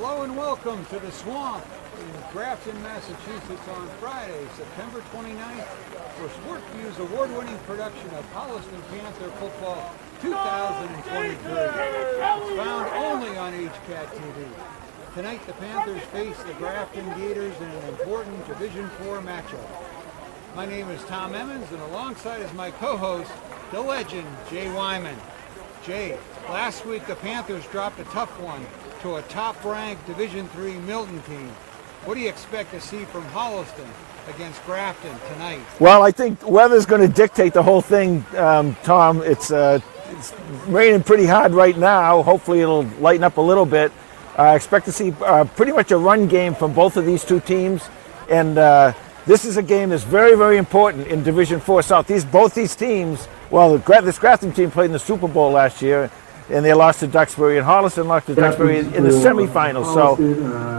Hello and welcome to the Swamp in Grafton, Massachusetts on Friday, September 29th for SportView's award-winning production of Holliston Panther Football 2023. It's found only on HCAT TV. Tonight the Panthers face the Grafton Gators in an important Division IV matchup. My name is Tom Emmons, and alongside is my co-host, the legend, Jay Wyman. Jay, last week the Panthers dropped a tough one to a top-ranked Division III Milton team. What do you expect to see from Holliston against Grafton tonight? Well, I think weather's going to dictate the whole thing, Tom. It's raining pretty hard right now. Hopefully it'll lighten up a little bit. I expect to see pretty much a run game from both of these two teams. And this is a game that's very, very important in Division IV South. Both these teams, well, this Grafton team played in the Super Bowl last year, and they lost to Duxbury, and Holliston lost to Duxbury in the semifinals. So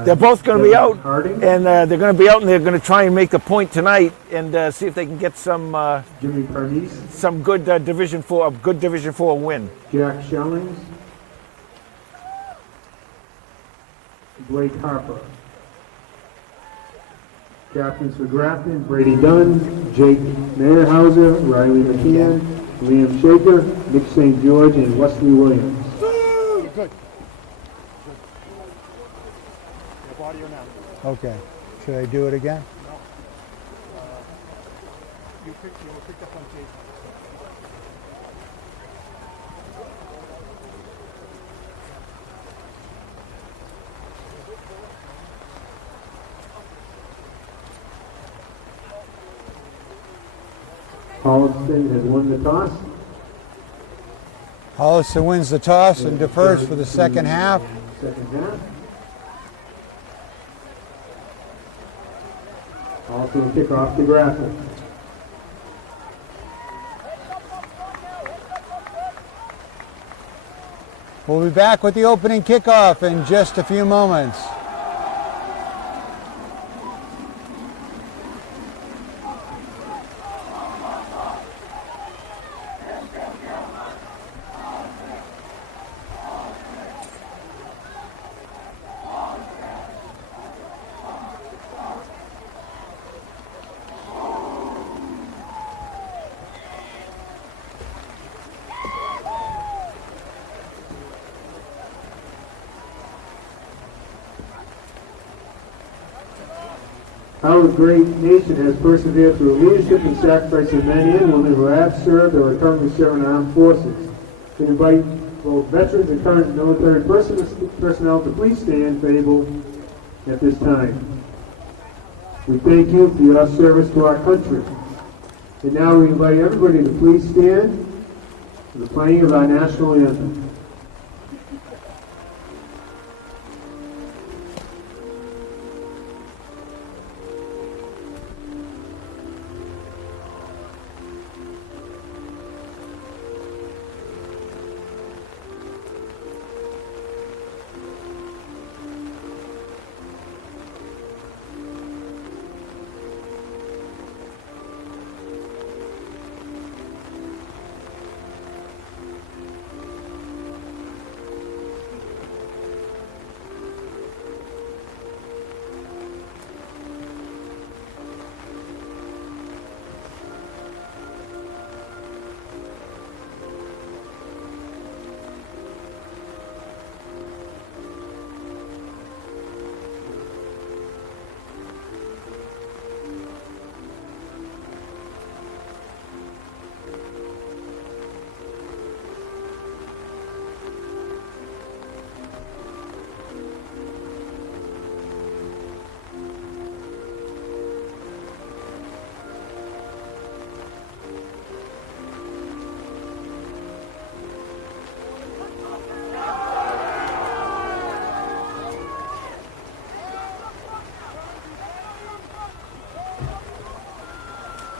they're both going to be out, and they're going to be out, and they're going to try and make the point tonight, and see if they can get some good Division IV win. Jack Shellings, Blake Harper. Captains for Grafton: Brady Dunn, Jake Meyerhauser, Riley McCann, Liam Shaker, Nick St. George, and Wesley Williams. Good. Your audio now. Okay. Should I do it again? No. You were picked up on tape. Holliston has won the toss. Holliston wins the toss and defers for the second half. Also a kickoff to Grafton. We'll be back with the opening kickoff in just a few moments. Our great nation has persevered through the leadership and sacrifice of men and women who have served or are currently serving our armed forces. We invite both veterans and current military personnel to please stand for able at this time. We thank you for your service to our country. And now we invite everybody to please stand for the playing of our national anthem.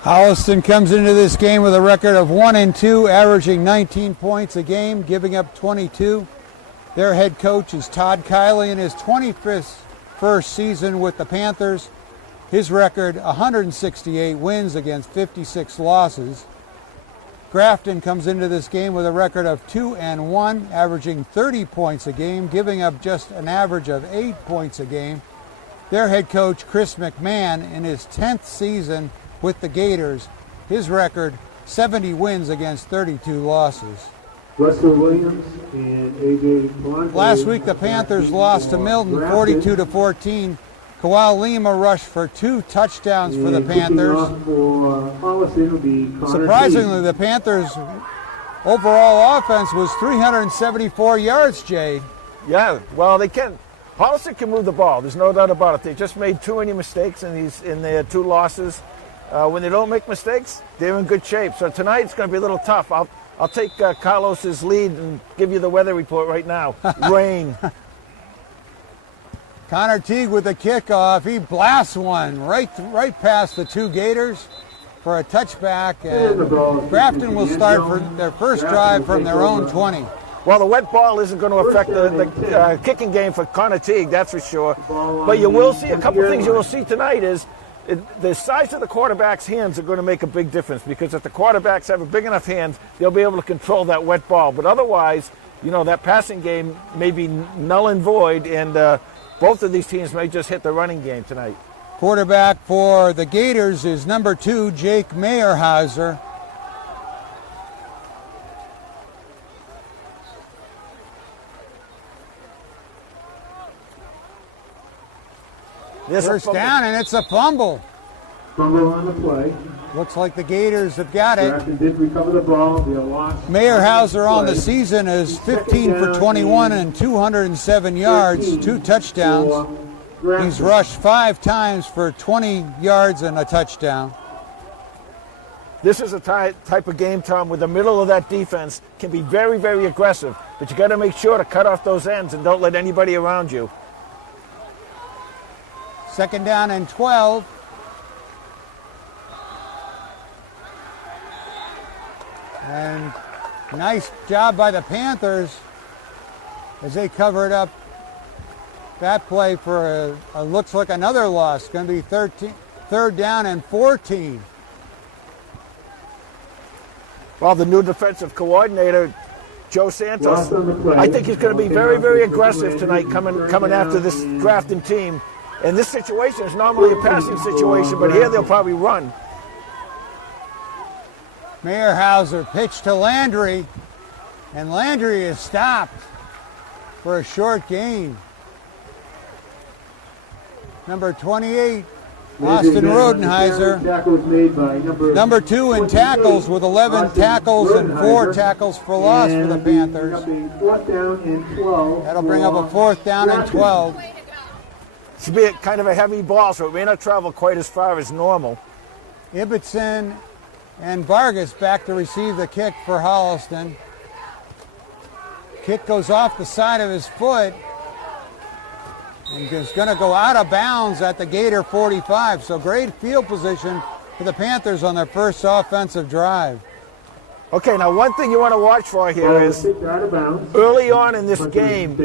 Holliston comes into this game with a record of 1-2, averaging 19 points a game, giving up 22. Their head coach is Todd Kiley in his 21st season with the Panthers. His record, 168 wins against 56 losses. Grafton comes into this game with a record of 2-1, averaging 30 points a game, giving up just an average of 8 points a game. Their head coach, Chris McMahon, in his 10th season with the Gators, his record, 70 wins against 32 losses. Russell Williams and A.J. Palante. Last week, the Panthers lost to Milton 42-14. Kawhi Lima rushed for 2 touchdowns for the Panthers. Surprisingly, the Panthers' overall offense was 374 yards, Jade. Yeah, well, they can. Holliston can move the ball. There's no doubt about it. They just made too many mistakes in their 2 losses. When they don't make mistakes, they're in good shape. So tonight it's going to be a little tough. I'll take Carlos's lead and give you the weather report right now. Rain. Connor Teague with the kickoff. He blasts one right past the 2 Gators for a touchback. And Grafton will start for their first drive from their own 20. Well, the wet ball isn't going to affect the kicking game for Connor Teague, that's for sure. But you will see a couple things you will see tonight is the size of the quarterback's hands are going to make a big difference, because if the quarterbacks have a big enough hands, they'll be able to control that wet ball. But otherwise, that passing game may be null and void, and both of these teams may just hit the running game tonight. Quarterback for the Gators is number 2, Jake Meyerhauser. First down, and it's a fumble. Fumble on the play. Looks like the Gators have got it. Grafton did recover the ball. They'll launch. Meyerhauser on the season is 15 for 21 and 207 yards, 2 touchdowns. He's rushed 5 times for 20 yards and a touchdown. This is a type of game, Tom, where the middle of that defense can be very, very aggressive, but you got to make sure to cut off those ends and don't let anybody around you. Second down and 12. And nice job by the Panthers as they covered up that play for looks like another loss. Going to be third down and 14. Well, the new defensive coordinator, Joe Santos, I think he's going to be very, very aggressive tonight coming after this Grafton team. And this situation is normally a passing situation, but here they'll probably run. Meyerhauser pitched to Landry, and Landry is stopped for a short gain. Number 28, Austin Rodenheiser, number 2 in tackles with 11 tackles and 4 tackles for loss for the Panthers. That'll bring up a 4th down and 12. It should be kind of a heavy ball, so it may not travel quite as far as normal. Ibbotson and Vargas back to receive the kick for Holliston. Kick goes off the side of his foot and is going to go out of bounds at the Gator 45. So great field position for the Panthers on their first offensive drive. Okay, now one thing you want to watch for here is early on in this game,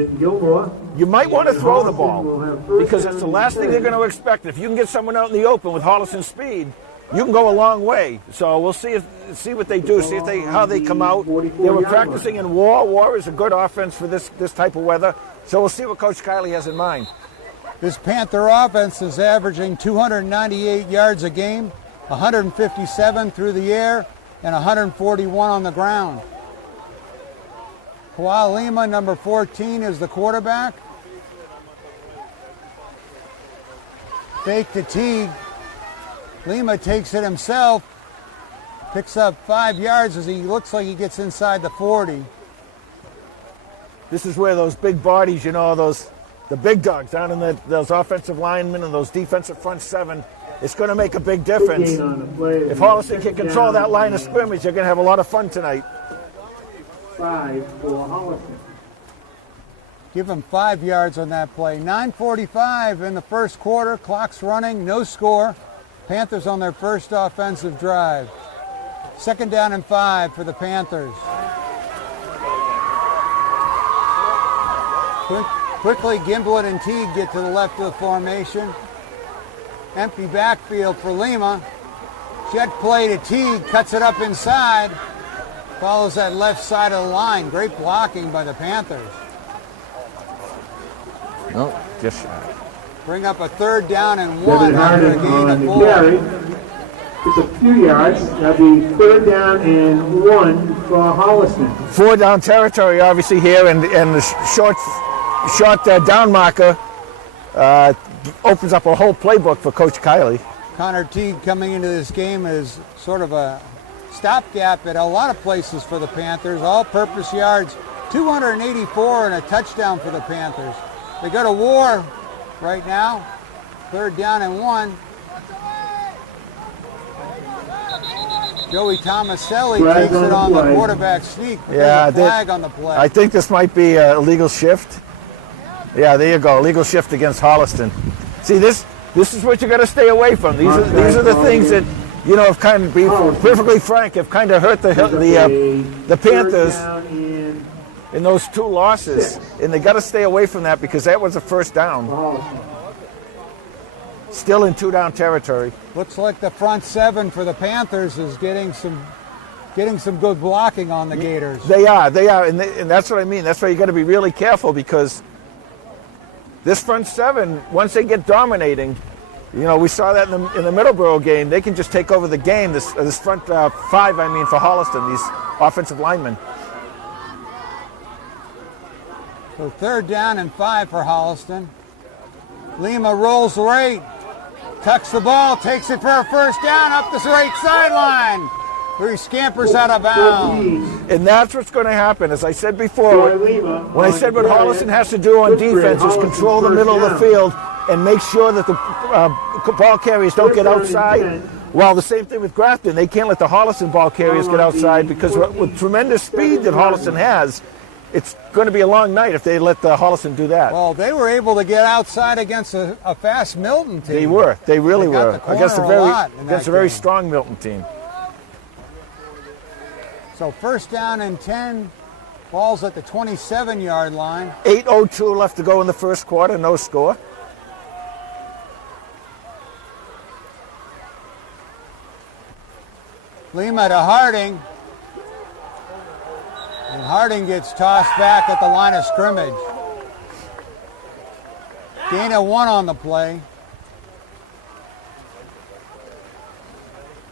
you might want to throw the ball because it's the last thing they're going to expect. If you can get someone out in the open with Holliston's speed, you can go a long way. So we'll see what they do, see how they come out. They were practicing in War. War is a good offense for this type of weather. So we'll see what Coach Kiley has in mind. This Panther offense is averaging 298 yards a game, 157 through the air, and 141 on the ground. Kawhi Lima, number 14, is the quarterback. Fake to Teague. Lima takes it himself, picks up 5 yards as he looks like he gets inside the 40. This is where those big bodies, the big dogs down in those offensive linemen and those defensive front 7, it's going to make a big difference. If Holliston can control that line of scrimmage, they're going to have a lot of fun tonight. 5 for Holliston. Give them 5 yards on that play. 9:45 in the first quarter. Clock's running. No score. Panthers on their first offensive drive. Second down and 5 for the Panthers. Quickly, Gimblett and Teague get to the left of the formation. Empty backfield for Lima. Jet play to Teague, cuts it up inside. follows that left side of the line. Great blocking by the Panthers. No, just shy. Bring up a 3rd down and 1 Devin after a Harding gain on of the 4. carry. It's a few yards. That'll be 3rd down and 1 for Holliston. 4 down territory, obviously, here, and the short down marker opens up a whole playbook for Coach Kiley. Connor Teague coming into this game is sort of a stopgap at a lot of places for the Panthers. All-purpose yards, 284 and a touchdown for the Panthers. They go to war right now. 3rd down and 1. Joey Tomaselli takes it on the quarterback sneak. Yeah, flag on the play. I think this might be a legal shift. Yeah, there you go. Legal shift against Holliston. See, this is what you got to stay away from. These are the things that, have kind of, be perfectly frank, have kind of hurt the Panthers in those 2 losses, and they got to stay away from that because that was a 1st down. Still in 2 down territory. Looks like the front 7 for the Panthers is getting some good blocking on the Gators. They are, and that's what I mean. That's why you got to be really careful because this front 7, once they get dominating, we saw that in the Middleborough game. They can just take over the game. This front 5, for Holliston, these offensive linemen. So 3rd down and 5 for Holliston. Lima rolls right, tucks the ball, takes it for a 1st down up the right sideline. Where he scampers out of bounds. And that's what's going to happen. As I said before, when I said what Holliston has to do on defense is control the middle of the field and make sure that the ball carriers don't get outside. Well, the same thing with Grafton. They can't let the Holliston ball carriers get outside because with tremendous speed that Holliston has, it's going to be a long night if they let the Holliston do that. Well, they were able to get outside against a fast Milton team. They were. They really were. Against a very game. strong Milton team. So 1st down and 10. Ball's at the 27-yard line. 8:02 left to go in the 1st quarter. No score. Lima to Harding. And Harding gets tossed back at the line of scrimmage. Gain of 1 on the play.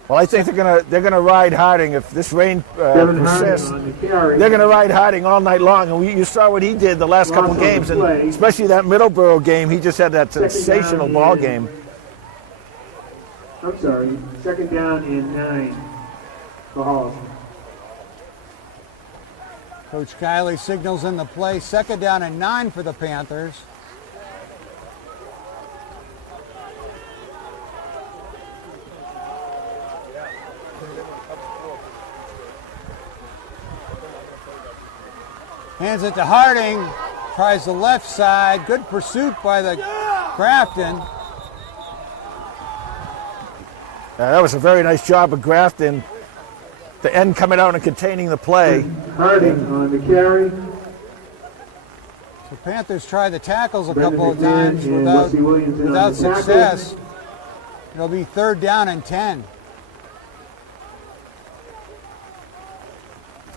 Well, I think they're gonna ride Harding if this rain persists. They're gonna ride Harding all night long, and you saw what he did the last couple games, and especially that Middleborough game. He just had that sensational ball game. I'm sorry, 2nd down and 9 for Holliston. Coach Kiley signals in the play. 2nd down and 9 for the Panthers. Hands it to Harding. Tries the left side. Good pursuit by the Grafton. That was a very nice job of Grafton. The end coming out and containing the play. Harding on the carry. The Panthers try the tackles a couple of times without success. It'll be 3rd down and 10.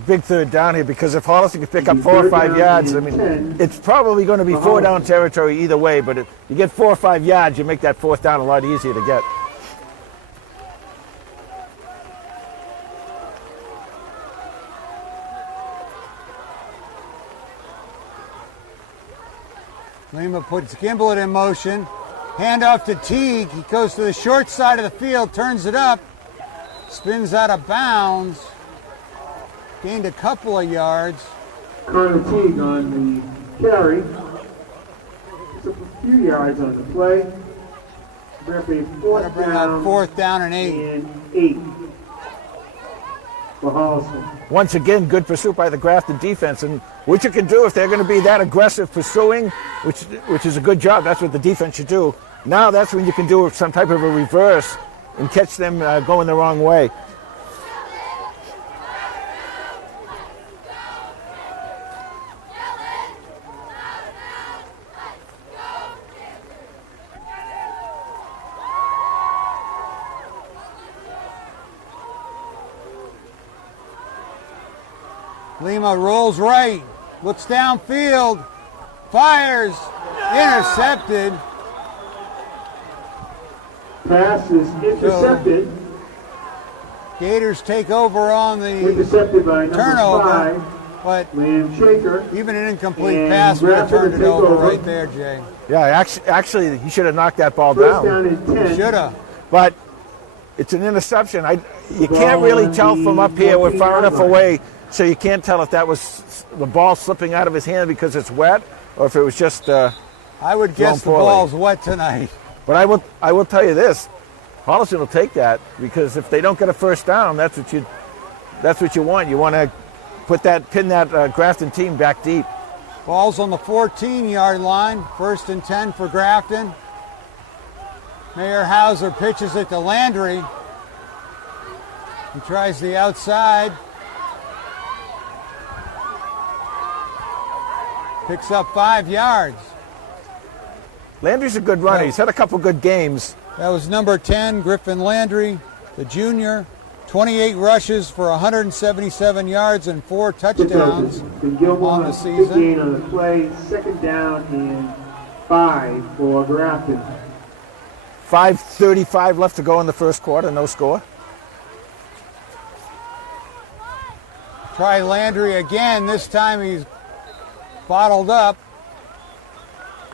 Big 3rd down here because if Holliston can pick up 4 or 5 yards, I mean, it's probably going to be 4 down territory either way, but if you get 4 or 5 yards, you make that 4th down a lot easier to get. Lima puts Gimblett in motion. Handoff to Teague. He goes to the short side of the field, turns it up, spins out of bounds. Gained a couple of yards. Connor Teague on the carry. It's a few yards on the play. We're going to be 4th down and 8. And 8 for Holliston. Once again, good pursuit by the Grafton defense, and what you can do if they're going to be that aggressive pursuing, which is a good job. That's what the defense should do. Now that's when you can do some type of a reverse and catch them going the wrong way. Lima rolls right, looks downfield, fires, intercepted. Pass is intercepted. Gators take over on the Intercepted by number turnover, 5, but Liam Shaker. even an incomplete And pass would have Grafton turned to it take over over. right there, Jay. Yeah, actually, he should have knocked that ball First down. down and 10. Shoulda. But it's an interception. You Ball can't really on tell the from up here. We're far 14-yard enough line. away, so you can't tell if that was the ball slipping out of his hand because it's wet, or if it was just. I would guess the poorly. ball's wet tonight. But I will tell you this: Holliston will take that, because if they don't get a first down, that's what you want. You want to pin that Grafton team back deep. Ball's on the 14-yard line. 1st and 10 for Grafton. Mayor Hauser pitches it to Landry. He tries the outside. Picks up 5 yards. Landry's a good runner. He's had a couple good games. That was number 10, Griffin Landry, the junior. 28 rushes for 177 yards and 4 touchdowns And Gilmore on the on the season. gain on the play. 2nd down and 5 for Grafton. 5:35 left to go in the first quarter. No score. Try Landry again. This time he's bottled up.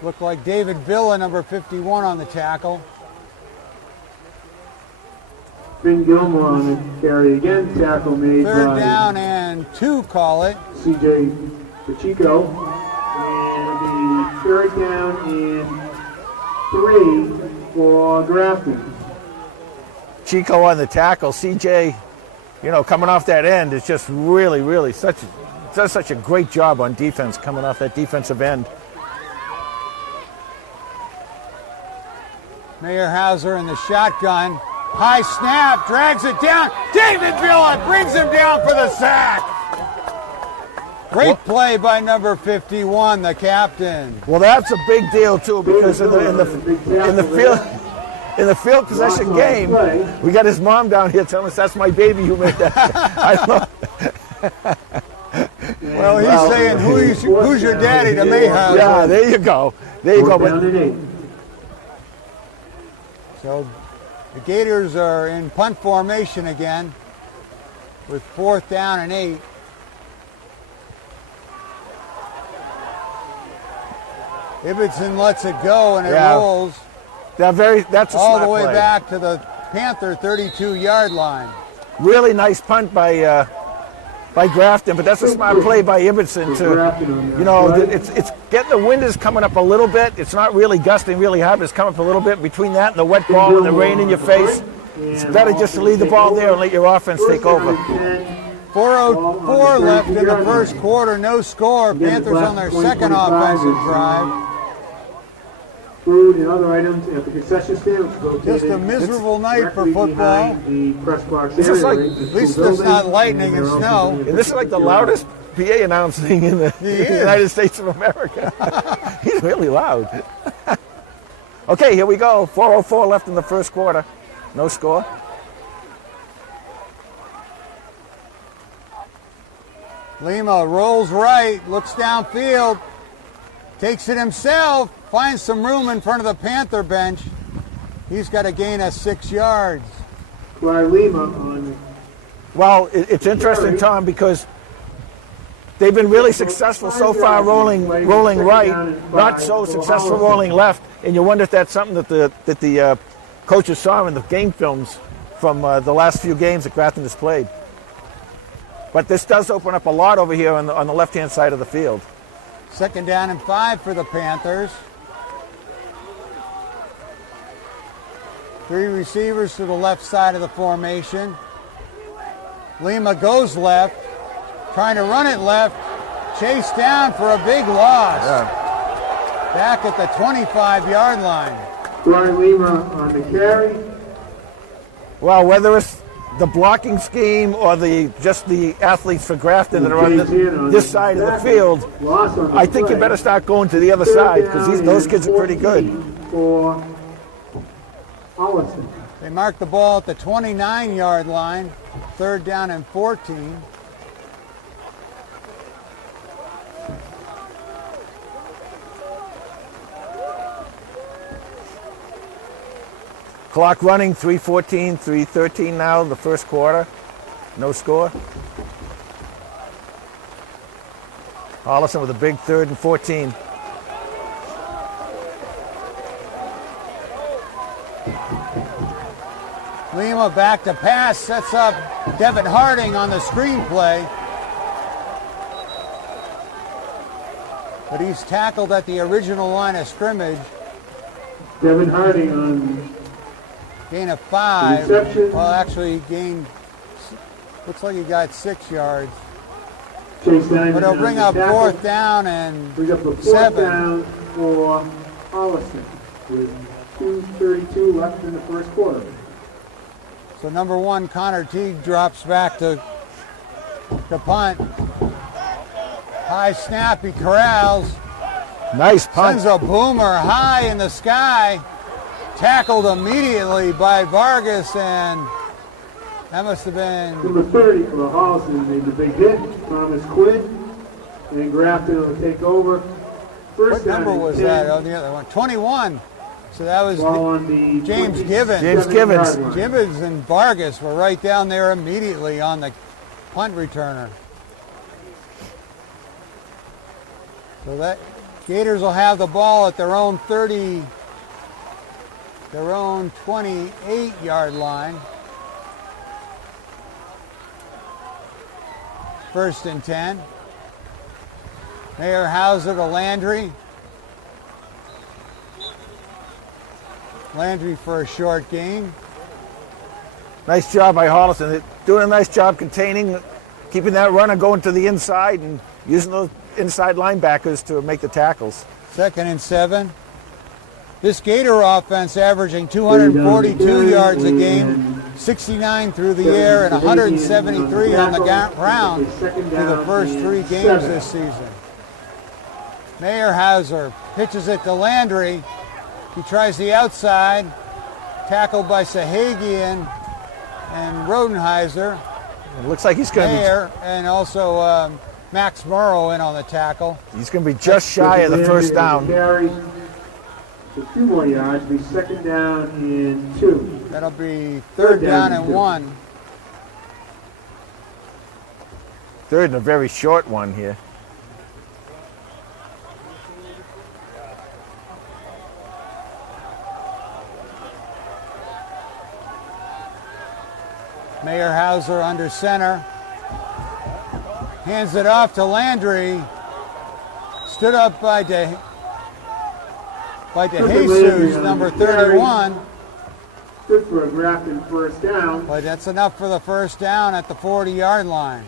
Looked like David Villa, number 51, on the tackle. Finn Gilmore on the carry again. Tackle made 3rd by down and 2, call it. CJ Pacheco. And the 3rd down and 3 for Grafton. Chico on the tackle. CJ, coming off that end is just really, really does such a great job on defense coming off that defensive end. Mayor Hauser in the shotgun. High snap, drags it down. David Villa brings him down for the sack. Great play by number 51, the captain. Well, that's a big deal too, because in the field possession game, we got his mom down here telling us that's my baby who made that. I don't know. Well, he's saying, who's your daddy to me, Hauser? Yeah, there you go. There you go. Down and 8. So the Gators are in punt formation again with 4th down and 8. Ibbotson lets it go and it rolls That's a all smart the way play. back to the Panther 32-yard line. Really nice punt by Grafton, but that's a smart play by Ibbotson to, it's getting the wind is coming up a little bit. It's not really gusting really hard, but it's coming up a little bit. Between that and the wet ball and the rain in your face, it's better just to leave the ball there and let your offense take over. 4:04 left in the first quarter, no score. Panthers on their 2nd offensive drive. Food and other items at the concession stand. Just a miserable night for football. The press box This is area. like- At least it's not lightning and snow. And this is like the loudest PA announcing in the United States of America. He's really loud. Okay, here we go. 4:04 left in the first quarter. No score. Lima rolls right, looks downfield, takes it himself, finds some room in front of the Panther bench. He's got to gain us 6 yards. Clyde Lima on Well, it's interesting, Tom, because they've been really successful so far rolling right, not so successful rolling left, and you wonder if that's something that the coaches saw in the game films from the last few games that Grafton has played. But this does open up a lot over here on the left-hand side of the field. 2nd down and 5 for the Panthers. 3 receivers to the left side of the formation. Lima goes left, trying to run it left, chased down for a big loss. Back at the 25-yard line. Clyde Lima on the carry. Well, whether it's the blocking scheme or just the athletes for Grafton that are on this side of the field, I think you better start going to the other side, because those kids are pretty good. For Holliston. They mark the ball at the 29-yard line. 3rd down and 14. Clock running, 3:14, 3:13 now, the first quarter. No score. Holliston with a big 3rd and 14. Lima back to pass, sets up Devin Harding on the screenplay. But he's tackled at the original line of scrimmage. Devin Harding on Gain of 5. reception. Well, actually, he gained, looks like he got 6 yards. Chase Diamond But he'll on bring the up tackle. 4th down and Brings up the 4th 7. down for Holliston with 2:32 left in the first quarter. So number 1, Connor Teague drops back to punt. High snap, he corrals. Nice punt. Sends a boomer high in the sky. Tackled immediately by Vargas, and that must have been Number 30 for Holliston made the big hit. Thomas Quinn. And Grafton will take over. First what number down and was 10. that on the other one? 21. So that was Ball on the James 27 Gibbons. James Gibbons. yard line. Gibbons and Vargas were right down there immediately on the punt returner. So that Gators will have the ball at their own 30, their own 28-yard line. 1st and 10. Mayor Hauser to Landry. Landry for a short gain. Nice job by Holliston. They're doing a nice job containing, keeping that runner going to the inside and using those inside linebackers to make the tackles. 2nd and 7. This Gator offense averaging 242 yards a game, 69 through the air, and 173 on the ground through the first 3 games this season. Mayer Hauser pitches it to Landry. He tries the outside, tackled by Sahagian and Rodenheiser. It looks like he's going to Mayer and also Max Morrow in on the tackle. be just shy of the first down. Carry. So 2 more yards, be 2nd down and 2. That'll be 3rd down and 1. 3rd and a very short one here. Mayer Hauser under center. Hands it off to Landry. Stood up by DeJesus, number 31. Good for a Grafton first down. But that's enough for the first down at the 40-yard line.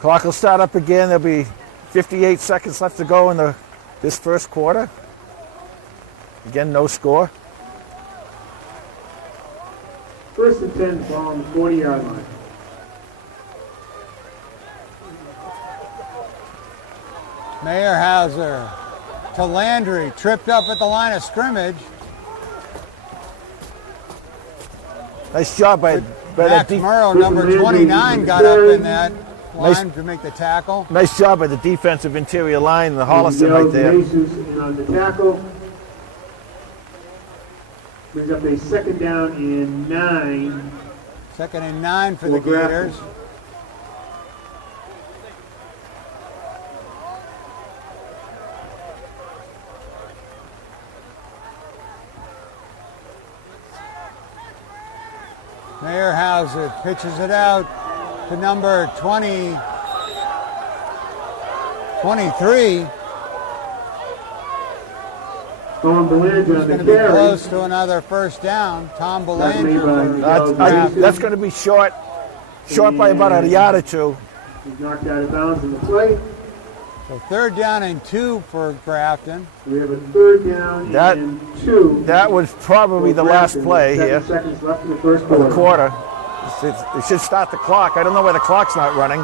Clock will start up again. There'll be 58 seconds left to go in this first quarter. Again, no score. 1st and 10, ball on the 40-yard line. Mayer Hauser to Landry, tripped up at the line of scrimmage. Nice job by Max Morrow, number 29, got up in that line to make the tackle. Nice job by the defensive interior line, the Holliston right there. Jesus in on the tackle. Brings up a 2nd down and 9. 2nd and 9 for the Grafton. Gators. Mayer Hauser pitches it out to number 23. Tom Belanger on Going the to be carry. close to another first down. Tom Belanger. That's going to be short by about a yard or 2. He's knocked out of bounds in the play. So 3rd down and 2 for Grafton. We have a 3rd down and 2. That was probably the last play 7 here seconds left in the first for the quarter. quarter. It should start the clock. I don't know why the clock's not running.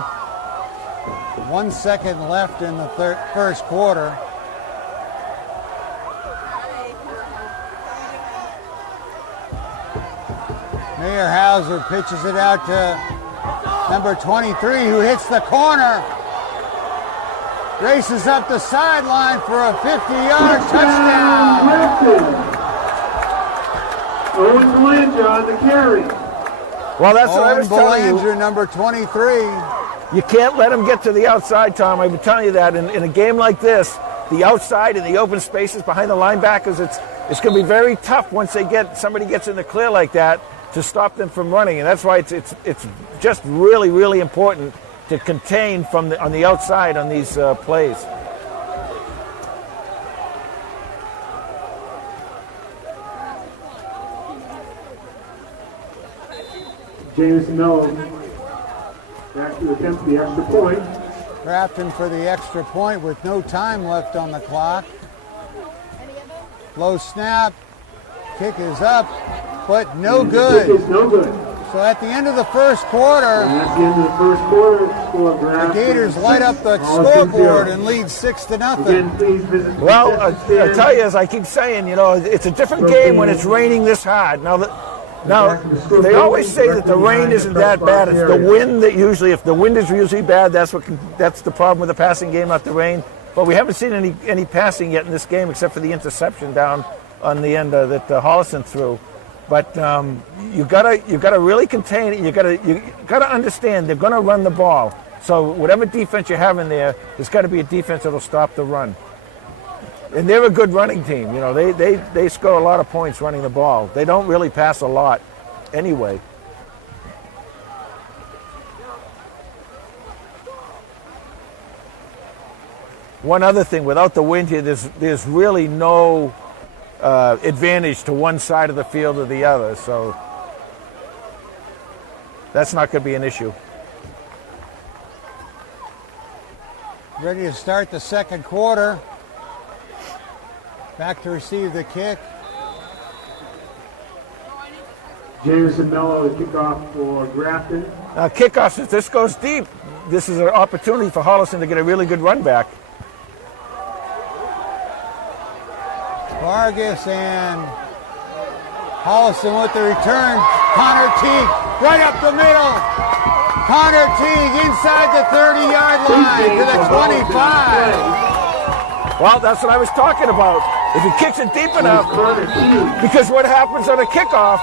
1 second left in the first quarter. Mayer Hauser pitches it out to number 23, who hits the corner. Races up the sideline for a 50-yard touchdown. Owen Belanger on the carry. Well, that's what I was Owen telling you. Belanger, number 23. You can't let them get to the outside, Tom. I've been telling you that. In a game like this, the outside and the open spaces behind the linebackers, it's going to be very tough once somebody gets in the clear like that to stop them from running. And that's why it's just really, really important to contain on the outside on these plays. Jameson Mello back to attempt the extra point. Grafton for the extra point with no time left on the clock. Low snap. Kick is up, but no good. Kick is no good. So at the end of the first quarter, And that's the end of the first quarter. Score the Grafton Gators light up the Holliston scoreboard 0. and lead 6-0. Again, please visit the Well, concession I stand. tell you, as I keep saying, it's a different game when it's raining this hard. Now, they always say that the rain isn't that bad. It's the wind that usually, if the wind is usually bad, that's the problem with the passing game, not the rain. But we haven't seen any passing yet in this game except for the interception down on the end that Holliston threw. But you gotta really contain it. You gotta understand they're gonna run the ball. So whatever defense you have in there's got to be a defense that'll stop the run. And they're a good running team. They score a lot of points running the ball. They don't really pass a lot anyway. One other thing, without the wind here, there's really no advantage to one side of the field or the other. So that's not going to be an issue. Ready to start the second quarter. Back to receive the kick. Jameson Mello, the kickoff for Grafton. Kickoffs, if this goes deep, this is an opportunity for Holliston to get a really good run back. Vargas and Holliston with the return. Connor Teague right up the middle. Connor Teague inside the 30-yard line to the 25. Well, that's what I was talking about. If he kicks it deep enough, because what happens on a kickoff,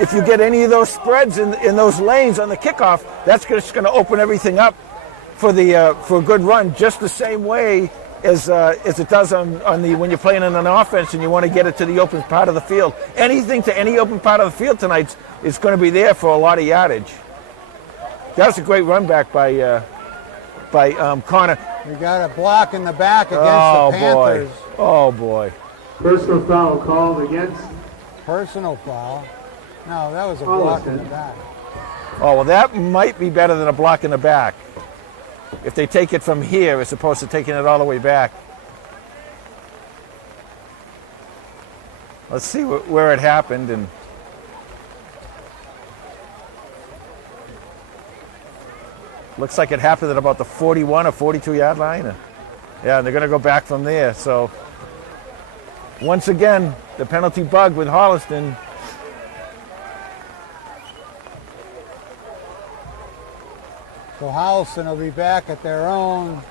if you get any of those spreads in those lanes on the kickoff, that's just going to open everything up for a good run, just the same way as it does when you're playing in an offense and you want to get it to the open part of the field. Anything to any open part of the field tonight is going to be there for a lot of yardage. That was a great run back by Connor. We got a block in the back against the Panthers. Oh boy. Personal foul called against. Personal foul. No, that was a block in the back. Oh, well, that might be better than a block in the back. If they take it from here as opposed to taking it all the way back. Let's see where it happened. And looks like it happened at about the 41 or 42-yard line. Yeah, and they're going to go back from there. So once again, the penalty bug with Holliston. So Holliston will be back at their own.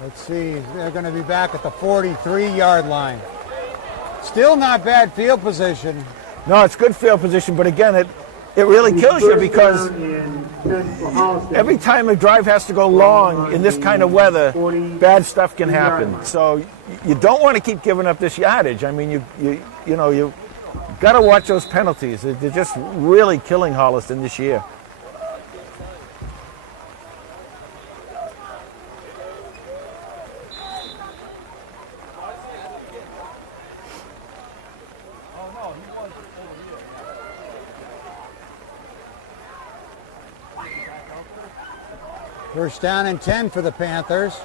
Let's see, they're going to be back at the 43-yard line. Still not bad field position. No, it's good field position, but again, it really kills you because every time a drive has to go long in this kind of weather, bad stuff can happen. So you don't want to keep giving up this yardage. I mean, you got to watch those penalties. They're just really killing Holliston this year. First down and 10 for the Panthers.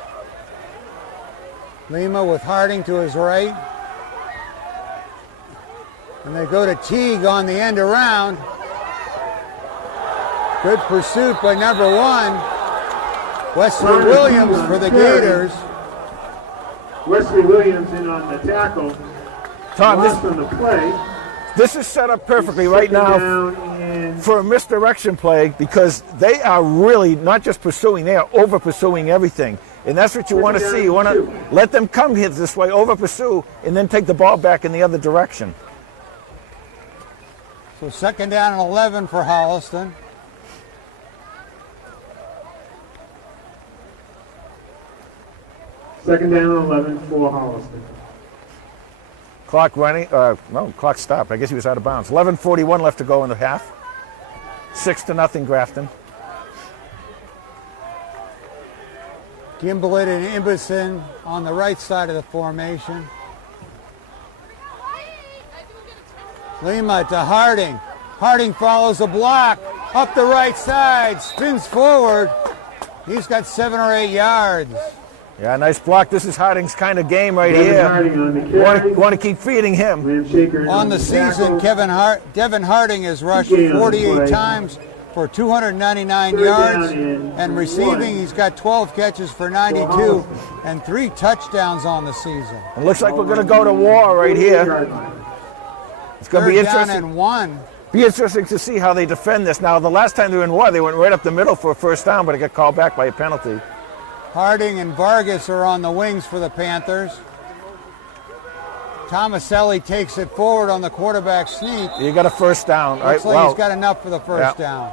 Lima with Harding to his right. And they go to Teague on the end around. Good pursuit by number 1. Wesley Williams for the Gators. Wesley Williams in on the tackle. Tom, on the play. This is set up perfectly right now for a misdirection play because they are really not just pursuing, they are over pursuing everything. And that's what you want to see. You want to let them come here this way, over pursue, and then take the ball back in the other direction. So second down and 11 for Holliston. Second down and 11 for Holliston. Clock running, no, clock stopped. I guess he was out of bounds. 11:41 left to go in the half. 6-0 Grafton. Gimblett and Imbison on the right side of the formation. Lima to Harding. Harding follows the block. Up the right side. Spins forward. He's got 7 or 8 yards. Yeah, nice block. This is Harding's kind of game right Devin here. Harding on the carry. Want to keep feeding him. Liam Shaker On the season, tackle. Devin Harding has rushed PK on the 48 play. times for 299 Third yards. down and And receiving, he's got 12 catches for 92 and 3 touchdowns on the season. It looks like we're going to go to war right here. Yard line. It's going to be Third down interesting. and 1. Be interesting to see how they defend this. Now, the last time they were in war, they went right up the middle for a first down, but it got called back by a penalty. Harding and Vargas are on the wings for the Panthers. Tomaselli takes it forward on the quarterback sneak. You got a first down. Looks Right? like he's got enough for the first Yeah. down.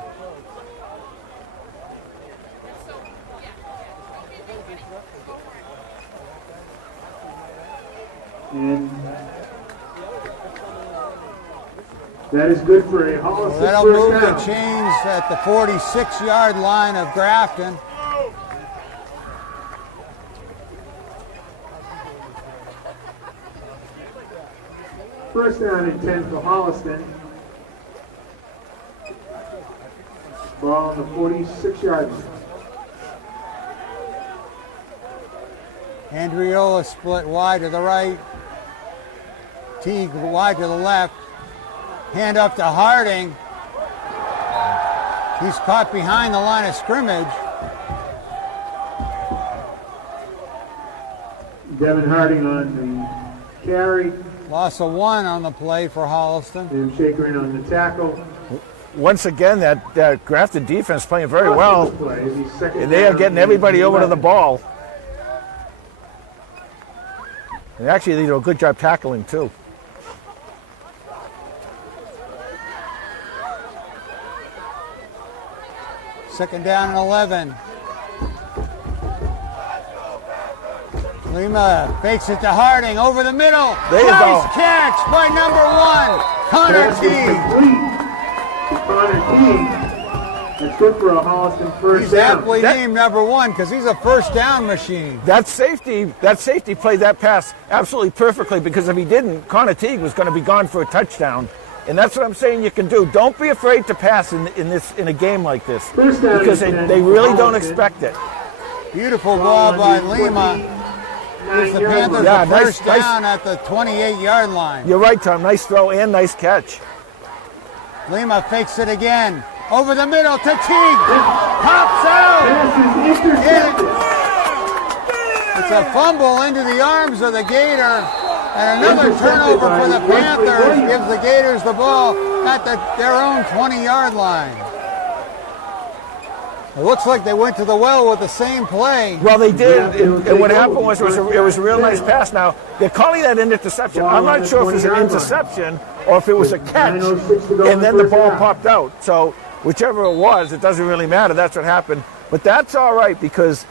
And that is good for a Holliston So that'll first move the down. chains at the 46-yard line of Grafton. First down and 10 for Holliston. Ball on the 46-yard line. Andriola split wide to the right. Teague wide to the left. Hand up to Harding. He's caught behind the line of scrimmage. Devin Harding on the carry. Loss of 1 on the play for Holliston. Liam Shaker in on the tackle. Once again, that Grafton defense playing very well. Play. He's second And they are down getting and everybody over to the 11. ball. And actually, they do a good job tackling, too. Second down and 11. Lima fakes it to Harding over the middle. There you nice go. catch by number 1, Connor Pass is Teague. complete to Connor Teague. That's good for a Holliston first He's down. aptly named number 1 because he's a first down machine. That safety played that pass absolutely perfectly, because if he didn't, Connor Teague was going to be gone for a touchdown. And that's what I'm saying you can do. Don't be afraid to pass in a game like this, First down because and 10 they really for don't Holliston. expect it. Beautiful ball by Lima. Gives the Panthers Yeah, a nice- first down at the 28-yard line. You're right, Tom. Nice throw and nice catch. Lima fakes it again. Over the middle to Teague. Pops out. Pass is intercepted. It's a fumble into the arms of the Gator. And another Intercepted turnover by for the Wesley Panthers Williams. gives the Gators the ball at their own 20-yard line. It looks like they went to the well with the same play. Well, they did, and what happened was it was a real nice pass. Now, they're calling that an interception. I'm not sure if it was an interception or if it was a catch, and then the ball popped out. So whichever it was, it doesn't really matter. That's what happened. But that's all right, because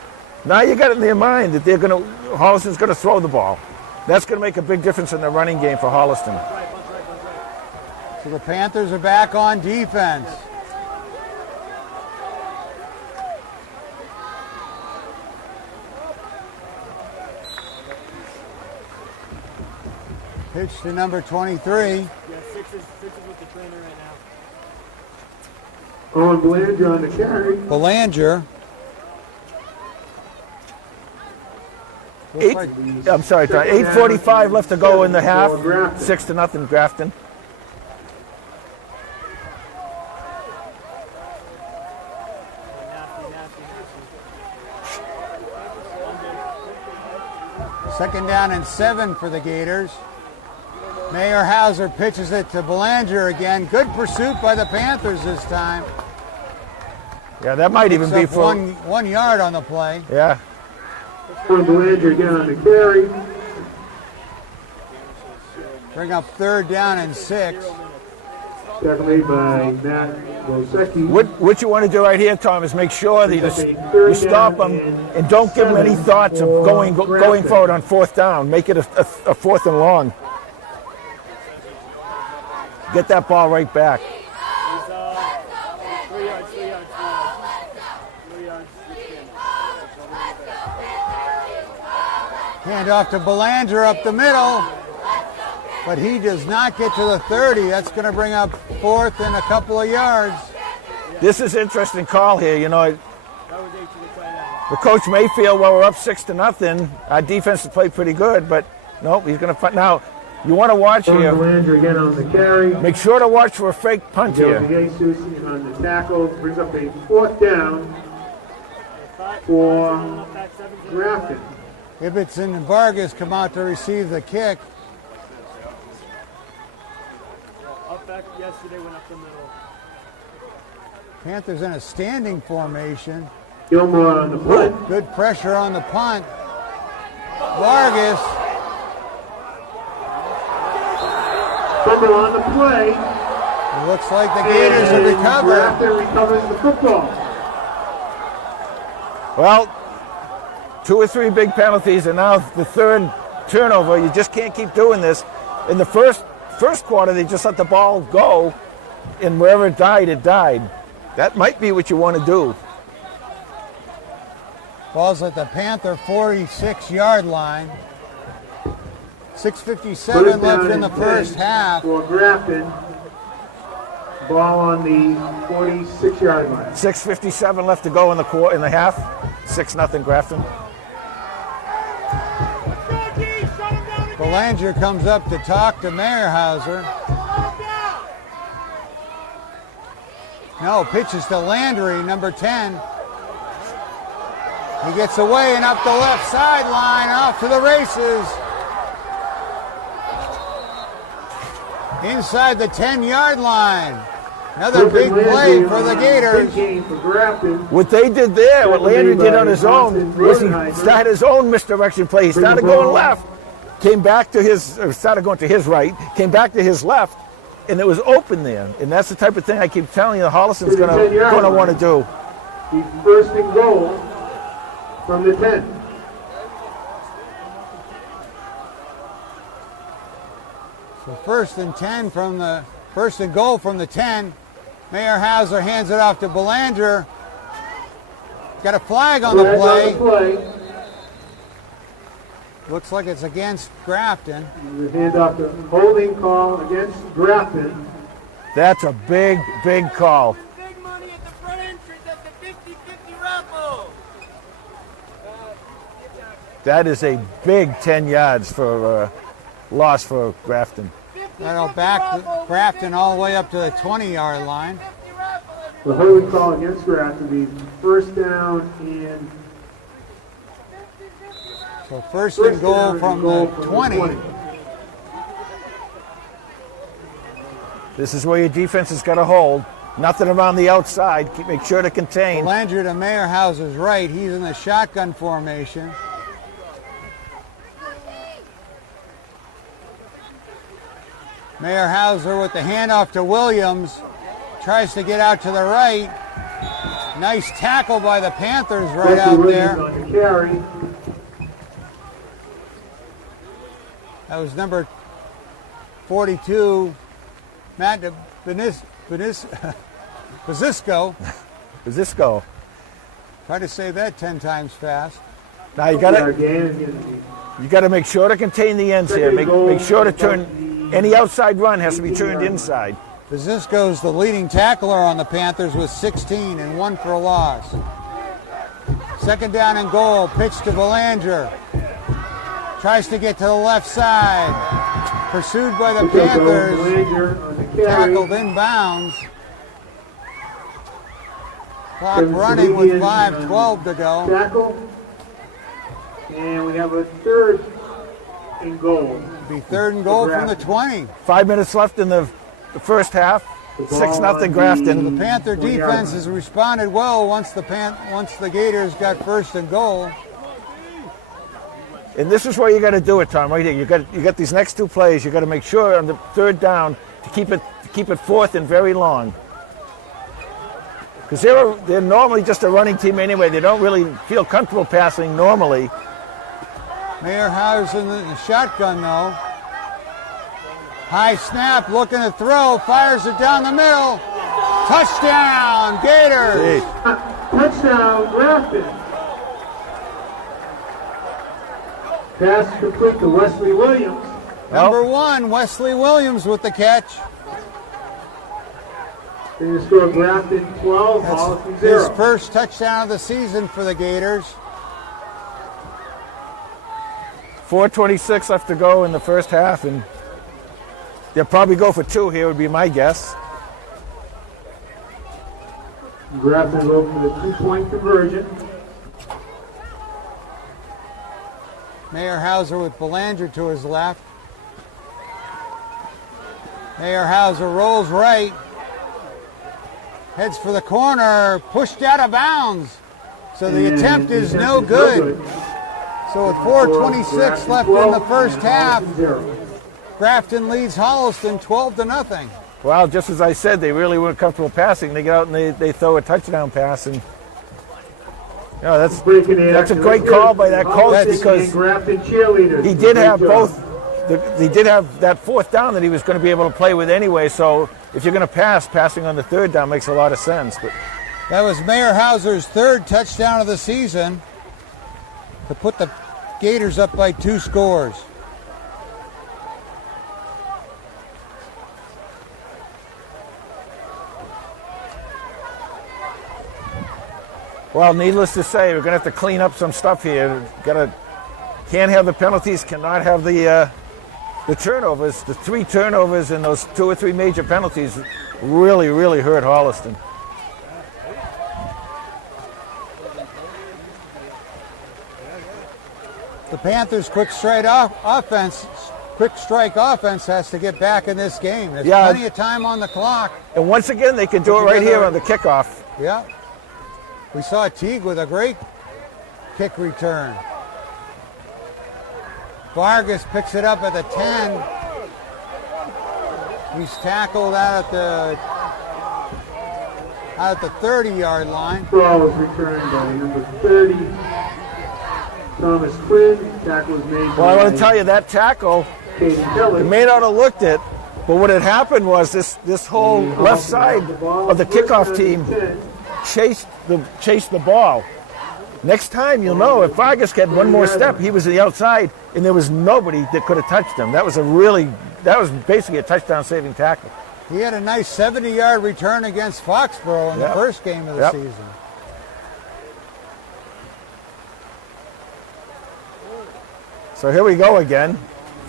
now you got it in their mind that Holliston's going to throw the ball. That's going to make a big difference in the running game for Holliston. So the Panthers are back on defense. Pitch to number 23. Yeah, six is with the trainer right now. Owen Belanger on the carry. Belanger. I'm sorry, Tom. 8:45 left to go in the half. 6-0 Grafton. Second down and 7 for the Gators. Mayor Hauser pitches it to Belanger again. Good pursuit by the Panthers this time. Yeah, that might even be Except for 1 yard on the play. Yeah. From Belanger again on the carry. Bring up 3rd down and 6. Tackle made by Matt Wosecki. What you want to do right here, Tom, is make sure that you stop them and don't give them any thoughts of going forward on 4th down. Make it a 4th and long. Get that ball right back. He's 3 yards, 3 yards, 3 yards. 3 yards. Hand off to Belanger up the middle, but he does not get to the 30. That's going to bring up 4th and a couple of yards. This is an interesting call here. You know, That was 8 to the tight end. the coach may feel, well, we're up 6-0. Our defense has played pretty good, but nope, he's going to fight. Now, you want to watch From here. Belanger again on the carry. Make sure to watch for a fake punt Joe here. Jesus on the tackle. Brings up a 4th down for Back 17. Grafton. Ibbotson and Vargas come out to receive the kick. Up back yesterday, went up the middle. Panthers in a standing formation. Gilmore on the punt. Good pressure on the punt. Vargas. Fumble on the play. It looks like the Gators have And recovered. Grafton recovers the football. Well, 2 or 3 big penalties, and now the 3rd turnover. You just can't keep doing this. In the first quarter, they just let the ball go, and wherever it died, it died. That might be what you want to do. Ball's at the Panther 46-yard line. Put 6:57 it left down in the first 10 half. For Grafton. Ball on the 46-yard line. 6:57 left to go in the half. 6-0 Grafton. Belanger comes up to talk to Meyerhauser. No, pitches to Landry, number 10. He gets away and up the left sideline, off to the races. Inside the 10-yard line. Another big play for the Gators. Big game for Grafton. What they did there, what Landry did on his own, was he started his own misdirection play. He started going left, came back to started going to his right, came back to his left, and it was open there. And that's the type of thing I keep telling you Holliston's going to want to do. The 1st and goal from the 10. So 1st and 10 from the 1st and goal from the 10. Meyerhauser hands it off to Belanger. Got a flag on the play. Looks like it's against Grafton. The handoff to holding call against Grafton. That's a big, big call. Big money at the front entrance at the 50-50 raffle. That is a big 10 yards for loss for Grafton. That'll back Grafton all the way up to the 20-yard line. The holding call against Grafton. The 1st down and So 1st and goal from the 20. This is where your defense has got to hold. Nothing around the outside. Make sure to contain. Belanger to Meyerhauser's right. He's in the shotgun formation. Meyerhauser with the handoff to Williams. Tries to get out to the right. Nice tackle by the Panthers right out there. On the carry. That was number 42, Matt Bazisco. Bazisco. Try to say that 10 times fast. Now you got to make sure to contain the ends here. Make sure to turn any outside run has to be turned inside. Bazisco's the leading tackler on the Panthers with 16 and 1 for a loss. 2nd down and goal. Pitch to Belanger. Tries to get to the left side. Pursued by the Panthers. Tackled inbounds. Clock running with 5:12 to go. Tackle. And we have a 3rd and goal. Be 3rd and goal from the 20. 5 minutes left in the first half. 6-0 Grafton. The Panther defense has responded well once the Gators got 1st and goal. And this is where you got to do it, Tom. Right here, you got these next two plays. You got to make sure on the third down to keep it fourth and very long. Because they're normally just a running team anyway. They don't really feel comfortable passing normally. Meyerhauser in the shotgun though. High snap, looking to throw, fires it down the middle. Touchdown, Gators! Touchdown, Grafton. Pass complete to Wesley Williams. Number 1, Wesley Williams with the catch. Going to score Grafton 12, Holliston 0. His first touchdown of the season for the Gators. 4:26 left to go in the first half, and they'll probably go for 2 here, would be my guess. Grafton will for the 2-point conversion. Meyerhauser with Belanger to his left. Meyerhauser rolls right. Heads for the corner, pushed out of bounds. So the attempt is no good. So with 4:26 left in the first half, Grafton leads Holliston 12-0. Well, just as I said, they really weren't comfortable passing. They get out and they throw a touchdown pass, and that's a great call by that coach, because he did have both. He did have that fourth down that he was going to be able to play with anyway. So if you're going to passing on the third down makes a lot of sense. But that was Meyerhauser's third touchdown of the season to put the Gators up by 2 scores. Well, needless to say, we're going to have to clean up some stuff here. Can't have the penalties, cannot have the turnovers. The 3 turnovers and those 2 or 3 major penalties really, really hurt Holliston. The Panthers' quick strike offense has to get back in this game. There's plenty of time on the clock. And once again, they can do it right here on the kickoff. Yeah. We saw Teague with a great kick return. Vargas picks it up at the 10. He's tackled out at the 30-yard line. Ball was returned by number 30, Thomas Quinn. Tackle was made. Well, I want to tell you, that tackle, you may not have looked it, but what had happened was this whole left side of the kickoff team chased the ball. Next time, you'll know, if Vargas had one more step, he was to the outside, and there was nobody that could have touched him. That was basically a touchdown-saving tackle. He had a nice 70-yard return against Foxborough in the first game of the season. So here we go again.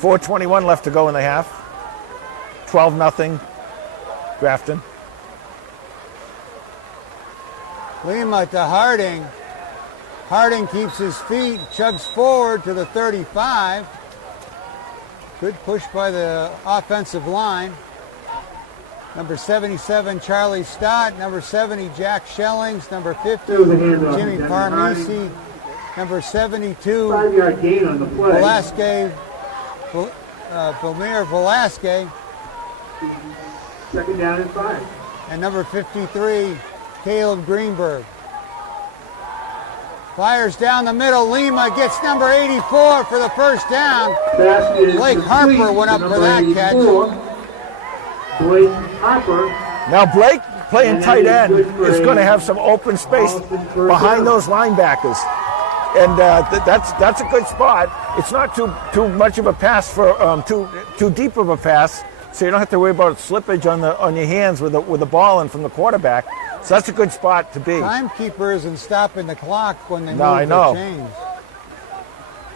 4:21 left to go in the half. 12-0, Grafton. Lima to Harding. Harding keeps his feet, chugs forward to the 35. Good push by the offensive line. Number 77, Charlie Stott. Number 70, Jack Schellings. Number 50, Jimmy Parmisi. Number 72, 5-yard gain on the play. Belmir Velasquez. Second down and 5. And number 53, Caleb Greenberg. Fires down the middle. Lima gets number 84 for the first down. Blake Harper went up for that catch. Blake Harper. Now Blake, playing tight end, is going to have some open space behind those linebackers. And that's a good spot. It's not too much of a pass for too deep of a pass, so you don't have to worry about slippage on your hands with the ball in from the quarterback. So that's a good spot to be. Timekeeper isn't stopping the clock when they move the chains.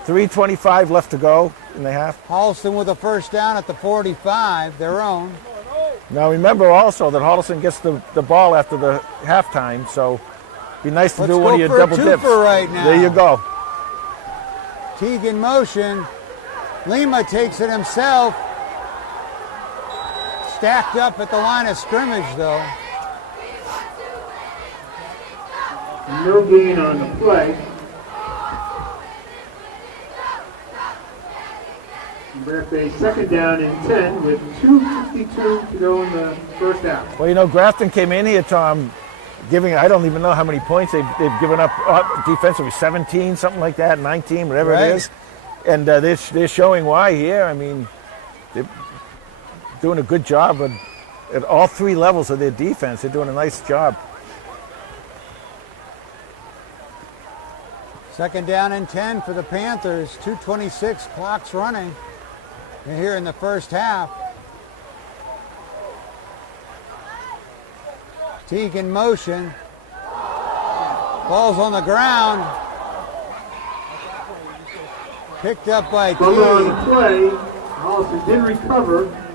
3:25 left to go in the half. Holliston with a first down at the 45, their own. Now remember also that Holliston gets the ball after the halftime, so it'd be nice to do one of your double dips. Right now. There you go. Teague in motion. Lima takes it himself. Stacked up at the line of scrimmage, though. No gain on the play. We're at a second down and 10 with 2:52 to go in the first half. Well, you know, Grafton came in here, Tom, giving, I don't even know how many points they've given up defensively, 17, something like that, 19, whatever Right. it is. And they're showing why here. I mean, they're doing a good job at all three levels of their defense. They're doing a nice job. Second down and 10 for the Panthers. 2:26, clock's running. And here in the first half. Teague in motion. Ball's on the ground. Picked up by Fumble on Teague. the play. Holliston did recover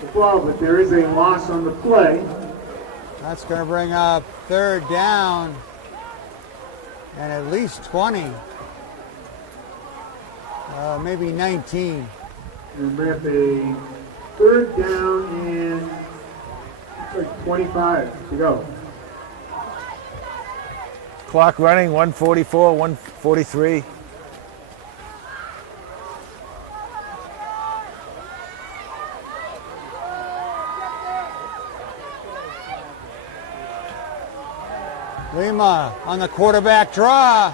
the ball, but there is a loss on the play. That's going to bring up third down and at least 20. Maybe 19. And we're at a third down and like 25 to go. Clock running, 1:44, 1:43. Lima on the quarterback draw.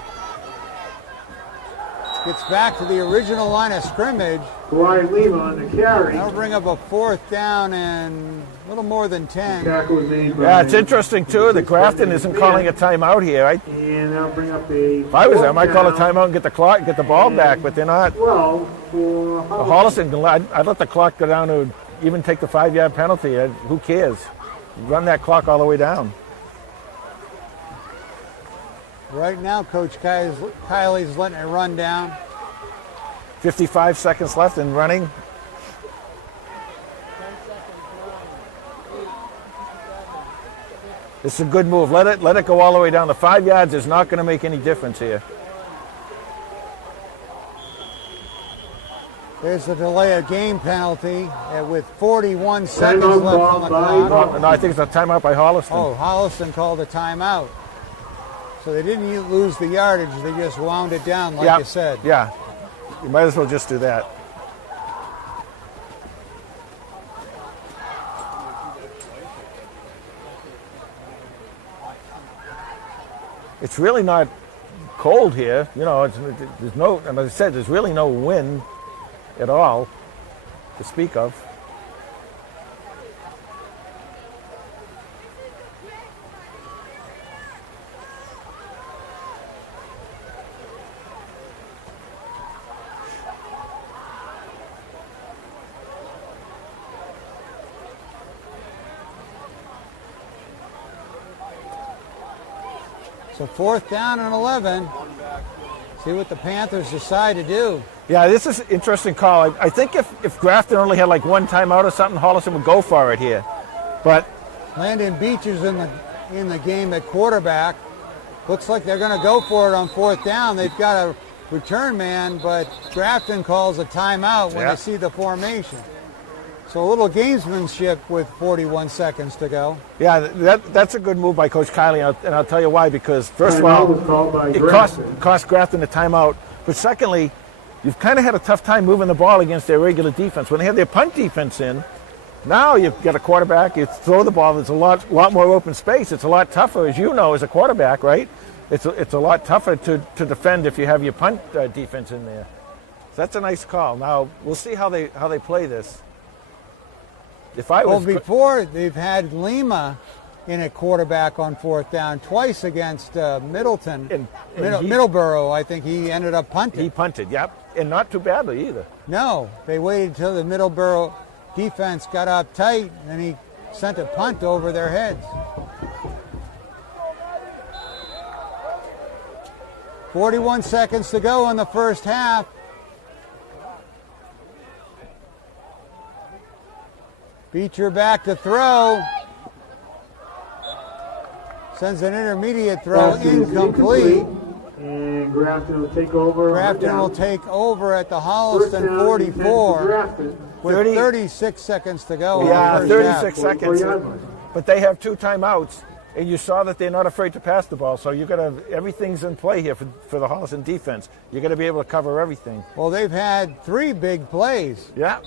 Gets back to the original line of scrimmage. Kawhi Lima on the carry. That'll bring up a fourth down and a little more than 10. Tackle was made by Yeah, it's interesting, too, that Grafton isn't calling a timeout here. And that'll bring up a If I was there, I might call a fourth timeout and get the clock, get the ball back, but they're not. 12 for Holliston. Holliston, I'd let the clock go down to even take the 5-yard penalty. Who cares? Run that clock all the way down. Right now, Coach Kylie's letting it run down. 55 seconds left and running. This is a good move. Let it go all the way down. The 5 yards is not going to make any difference here. There's a delay of game penalty with 41 seconds Timeout left ball on the by clock. No, I think it's a timeout by Holliston. Oh, Holliston called a timeout. So they didn't lose the yardage, they just wound it down like you said. Yeah, you might as well just do that. It's really not cold here. You know, there's no, and as I said, there's really no wind at all to speak of. So fourth down and 11. See what the Panthers decide to do. Yeah, this is an interesting call. I think if Grafton only had like one timeout or something, Holliston would go for it here. But Landon Beecher's in the game at quarterback. Looks like they're going to go for it on fourth down. They've got a return man, but Grafton calls a timeout when they see the formation. So a little gamesmanship with 41 seconds to go. yeah, that's a good move by Coach Kylie, and I'll tell you why. Because first of Timeout all, was called by it Grafton. cost Grafton a timeout. But secondly, you've kind of had a tough time moving the ball against their regular defense. When they have their punt defense in, now you've got a quarterback, you throw the ball, there's a lot more open space. It's a lot tougher, as you know, as a quarterback, right? It's a lot tougher to defend if you have your punt defense in there. So that's a nice call. Now, we'll see how they play this. If I was Before they've had Lima in a quarterback on fourth down twice against Middleton. And Middleborough, I think he ended up punting. he punted, yep, and not too badly either. No, they waited till the Middleborough defense got up tight, and he sent a punt over their heads. 41 seconds to go in the first half. Beecher back to throw. Sends an intermediate throw, incomplete. And Grafton will take over. Grafton will take over at the Holliston 44 with 36 seconds to go. Yeah, in the first 36 half. seconds. But they have two timeouts. And you saw that they're not afraid to pass the ball, so you got to everything's in play here for the Holliston defense. You're going to be able to cover everything. Well, they've had 3 big plays. Yeah.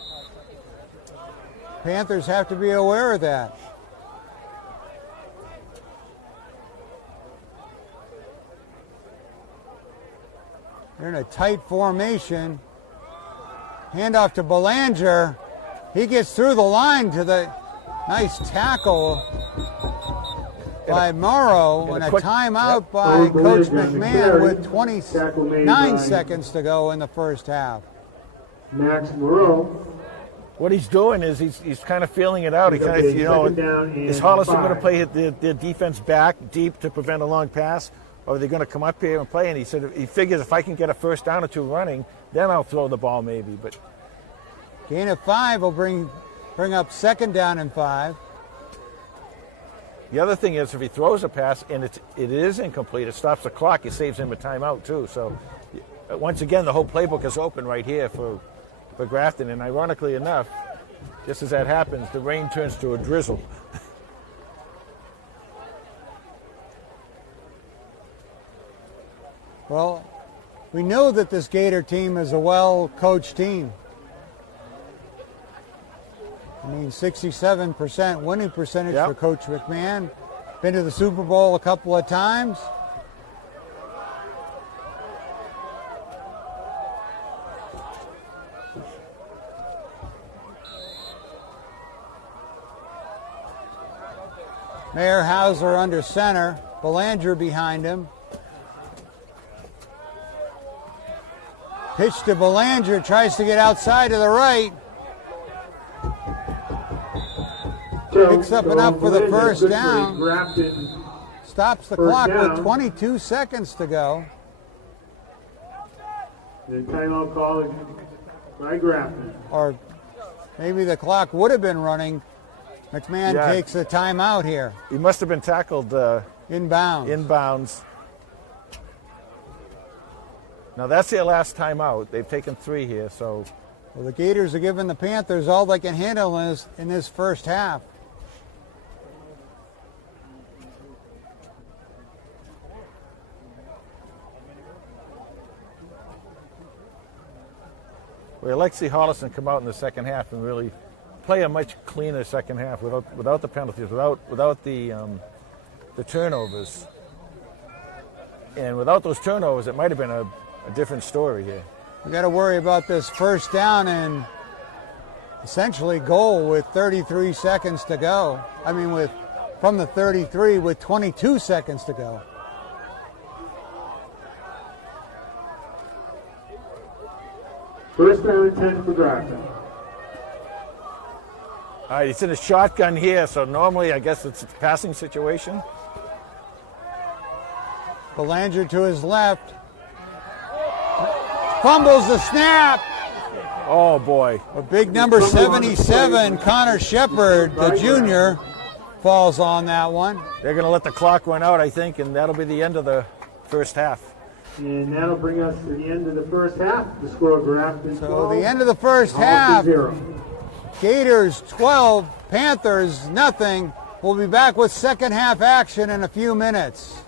Panthers have to be aware of that. They're in a tight formation. Handoff to Belanger. He gets through the line to the nice tackle by Morrow, and a timeout by Coach McMahon with 29 seconds to go in the first half. Max Moreau. What he's doing is he's kind of feeling it out. He kind of, you know, is Holliston going to play their defense back deep to prevent a long pass, or are they going to come up here and play? And he said he figures if I can get a first down or 2 running, then I'll throw the ball maybe. But gain of 5 will bring up 2nd down and 5. The other thing is if he throws a pass and it is incomplete, it stops the clock. It saves him a timeout too. So once again, the whole playbook is open right here for Grafton. And ironically enough, just as that happens, the rain turns to a drizzle. Well, we know that this Gator team is a well-coached team. I mean, 67% winning percentage for Coach McMahon. Been to the Super Bowl a couple of times. Mayer Hauser under center. Belanger behind him. Pitch to Belanger, tries to get outside to the right. Picks up enough for the first down. Stops the clock with 22 seconds to go. The timeout call by Grafton. Or maybe the clock would have been running. McMahon takes a timeout here. He must have been tackled inbounds. Now that's their last timeout. They've taken 3 here, so. Well, the Gators are giving the Panthers all they can handle in this first half. Well, I'd like to see Holliston come out in the second half and really play a much cleaner second half without the penalties, without the turnovers. And without those turnovers, it might have been a different story here. We got to worry about this first down and essentially goal with 33 seconds to go. I mean, from the 33 with 22 seconds to go. First down and 10 for Grafton. All right, he's in a shotgun here, so normally I guess it's a passing situation. Belanger to his left. Fumbles the snap. Oh, boy. A big number 77, Connor Shepard, the junior, falls on that one. They're going to let the clock run out, I think, and that'll be the end of the first half. And that'll bring us to the end of the first half. The score of Grafton 12. So the end of the first half. 0. Gators 12, Panthers nothing. We'll be back with second half action in a few minutes.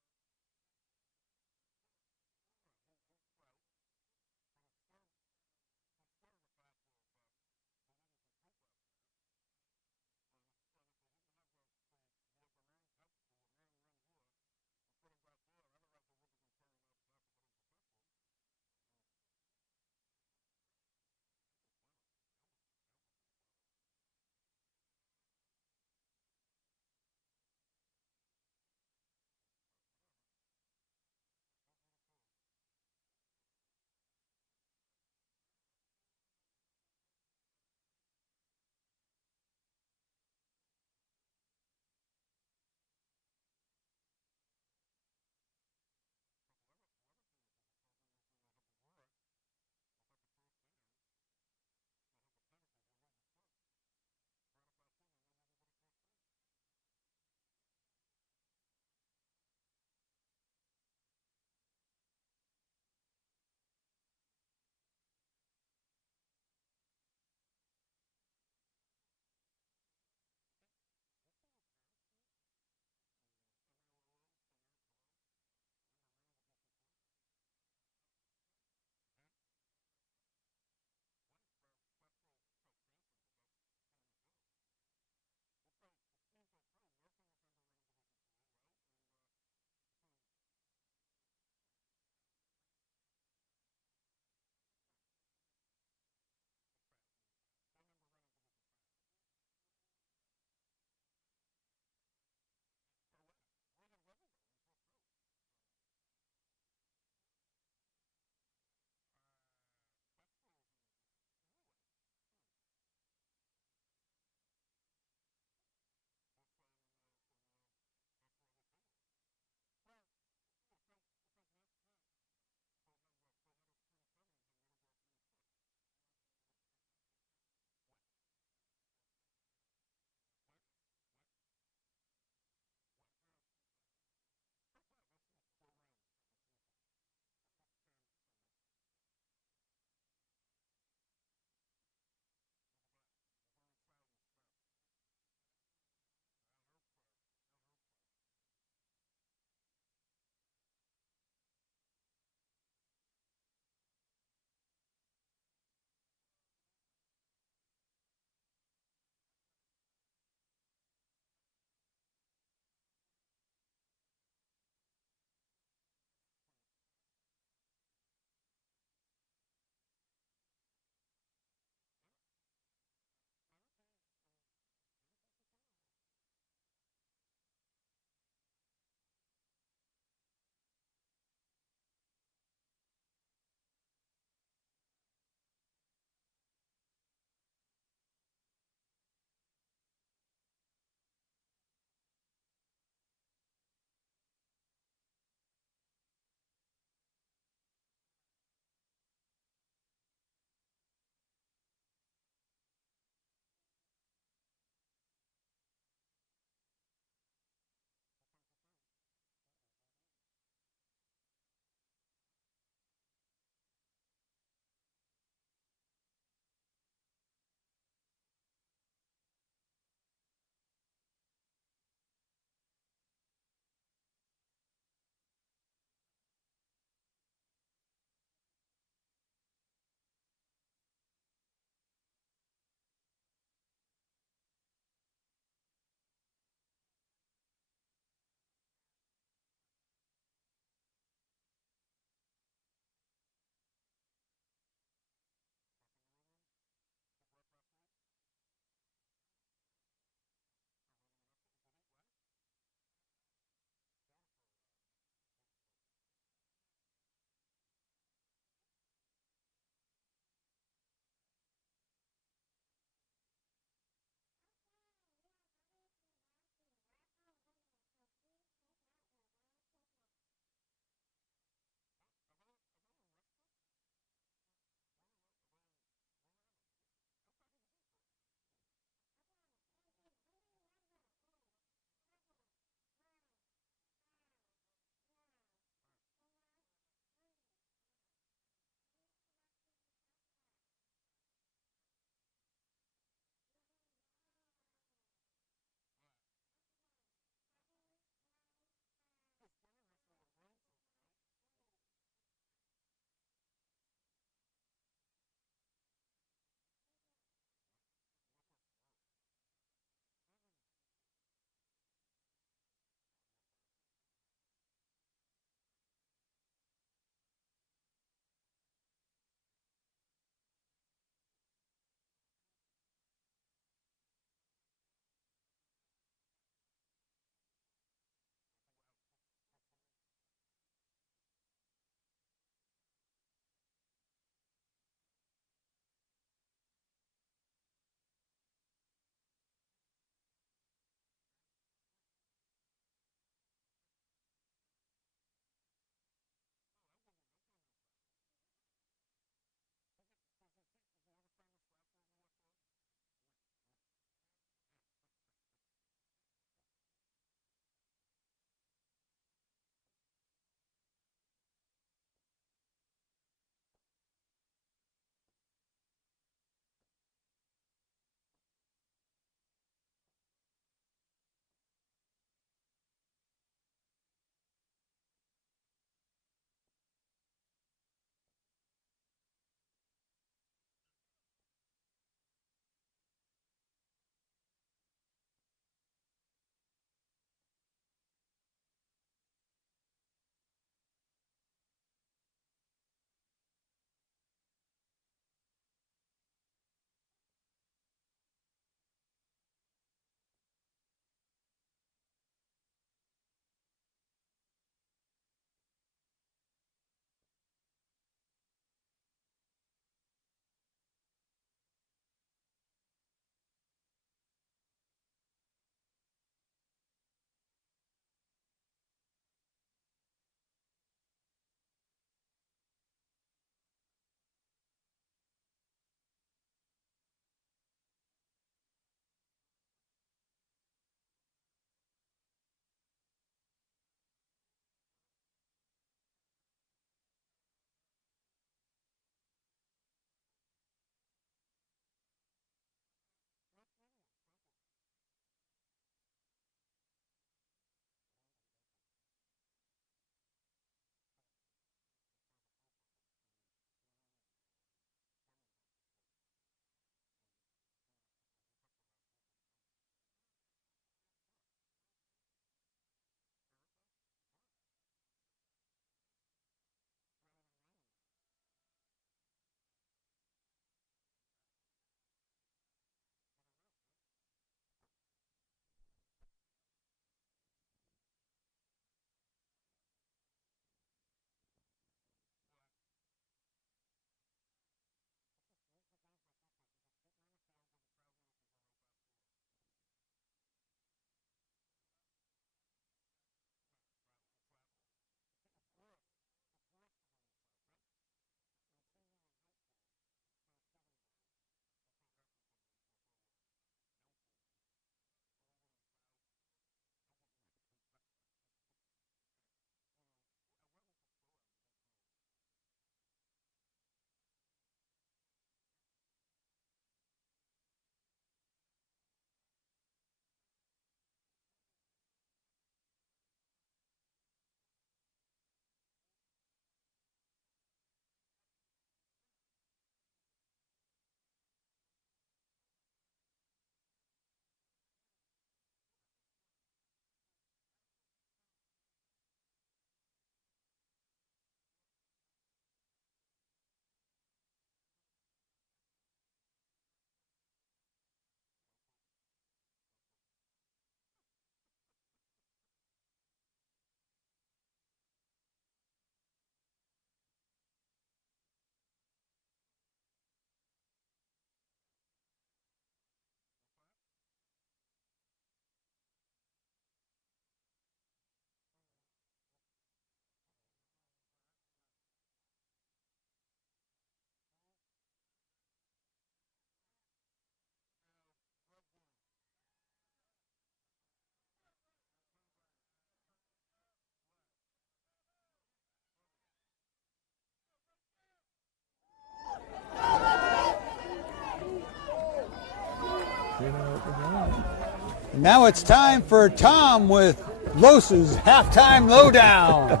Now it's time for Tom with Los's halftime lowdown.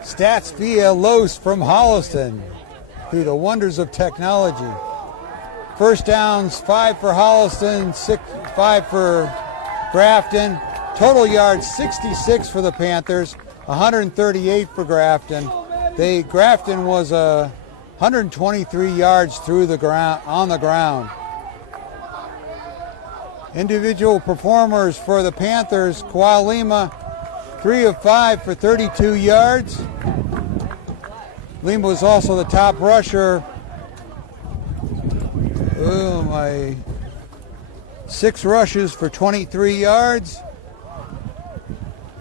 Stats via Los from Holliston through the wonders of technology. First downs, 5 for Holliston, 5 for Grafton. Total yards, 66 for the Panthers, 138 for Grafton. Grafton was 123 yards through the ground on the ground. Individual performers for the Panthers, Kawhi Lima, 3 of 5 for 32 yards. Lima was also the top rusher. 6 rushes for 23 yards.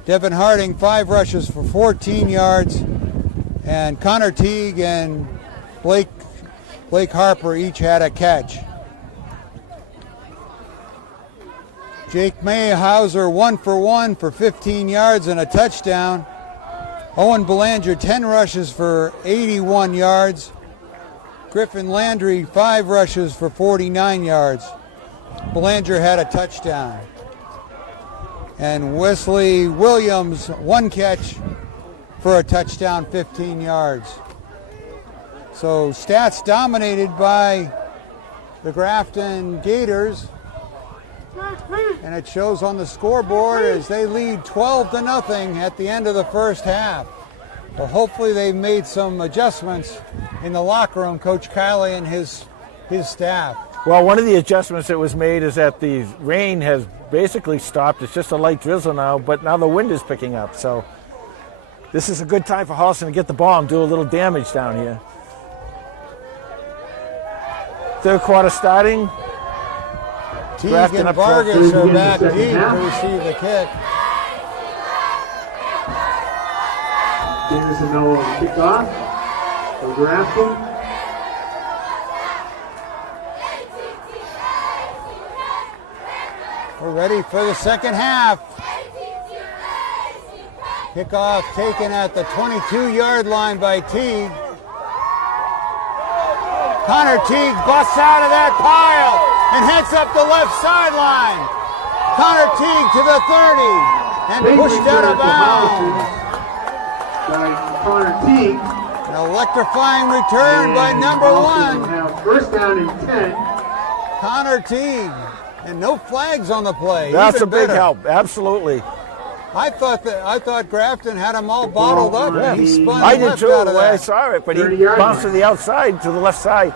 Devin Harding, 5 rushes for 14 yards. And Connor Teague and Blake Harper each had a catch. Jake Mayhauser 1 for 1 for 15 yards and a touchdown. Owen Belanger 10 rushes for 81 yards. Griffin Landry 5 rushes for 49 yards. Belanger had a touchdown. And Wesley Williams 1 catch for a touchdown, 15 yards. So stats dominated by the Grafton Gators. And it shows on the scoreboard as they lead 12-0 at the end of the first half. Well, hopefully they've made some adjustments in the locker room, Coach Kiley and his staff. Well, one of the adjustments that was made is that the rain has basically stopped. It's just a light drizzle now, but now the wind is picking up. So this is a good time for Holliston to get the ball and do a little damage down here. Third quarter starting. Teague Grafton and up Vargas are 12. back deep Second half. to receive the kick. Jameson Noah kickoff for Grafton. We're ready for the second half. Kickoff taken at the 22-yard line by Teague. Connor Teague busts out of that pile and heads up the left sideline. Connor Teague to the 30 and pushed out of bounds. By Connor Teague. An electrifying return by number 1, Now first down and 10. Connor Teague. And no flags on the play. That's Even a big better. help, absolutely. I thought Grafton had them all bottled up, and he spun I did left too, out of I that. saw it, but he 30-yard bounced to line. the outside, to the left side.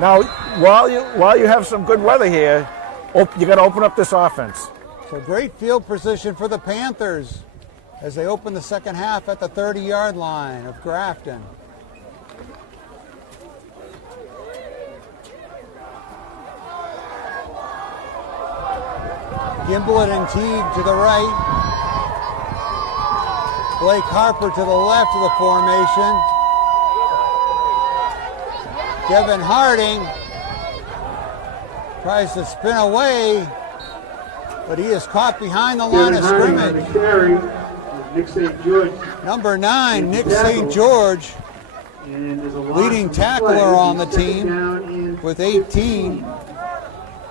Now, while you have some good weather here, you got to open up this offense. So great field position for the Panthers as they open the second half at the 30-yard line of Grafton. Gimblett and Teague to the right. Blake Harper to the left of the formation. Devin Harding tries to spin away, but he is caught behind the line of Devin Harding on scrimmage. the carry. Nick St. George. Number 9, Nick Tackle. St. George, And there's a loss leading of tackler play. on the Second team down and with 18.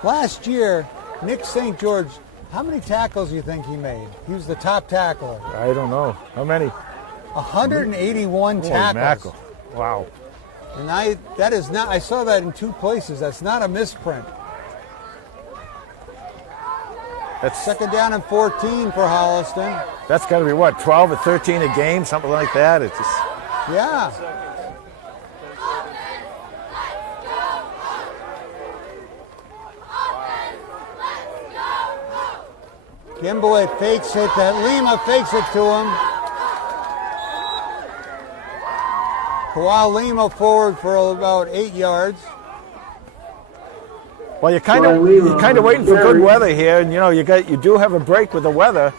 Last year, Nick St. George, how many tackles do you think he made? He was the top tackler. I don't know. How many? 181 Holy tackles. mackerel. Wow. And I saw that in 2 places. That's not a misprint. That's Second down and 14 for Holliston. That's got to be what, 12 or 13 a game, something like that. It's just Yeah. Gimblett fakes it, that Lima fakes it to him. Kawhi Lima forward for about 8 yards. well, you're kind of waiting for good weather here, and you do have a break with the weather.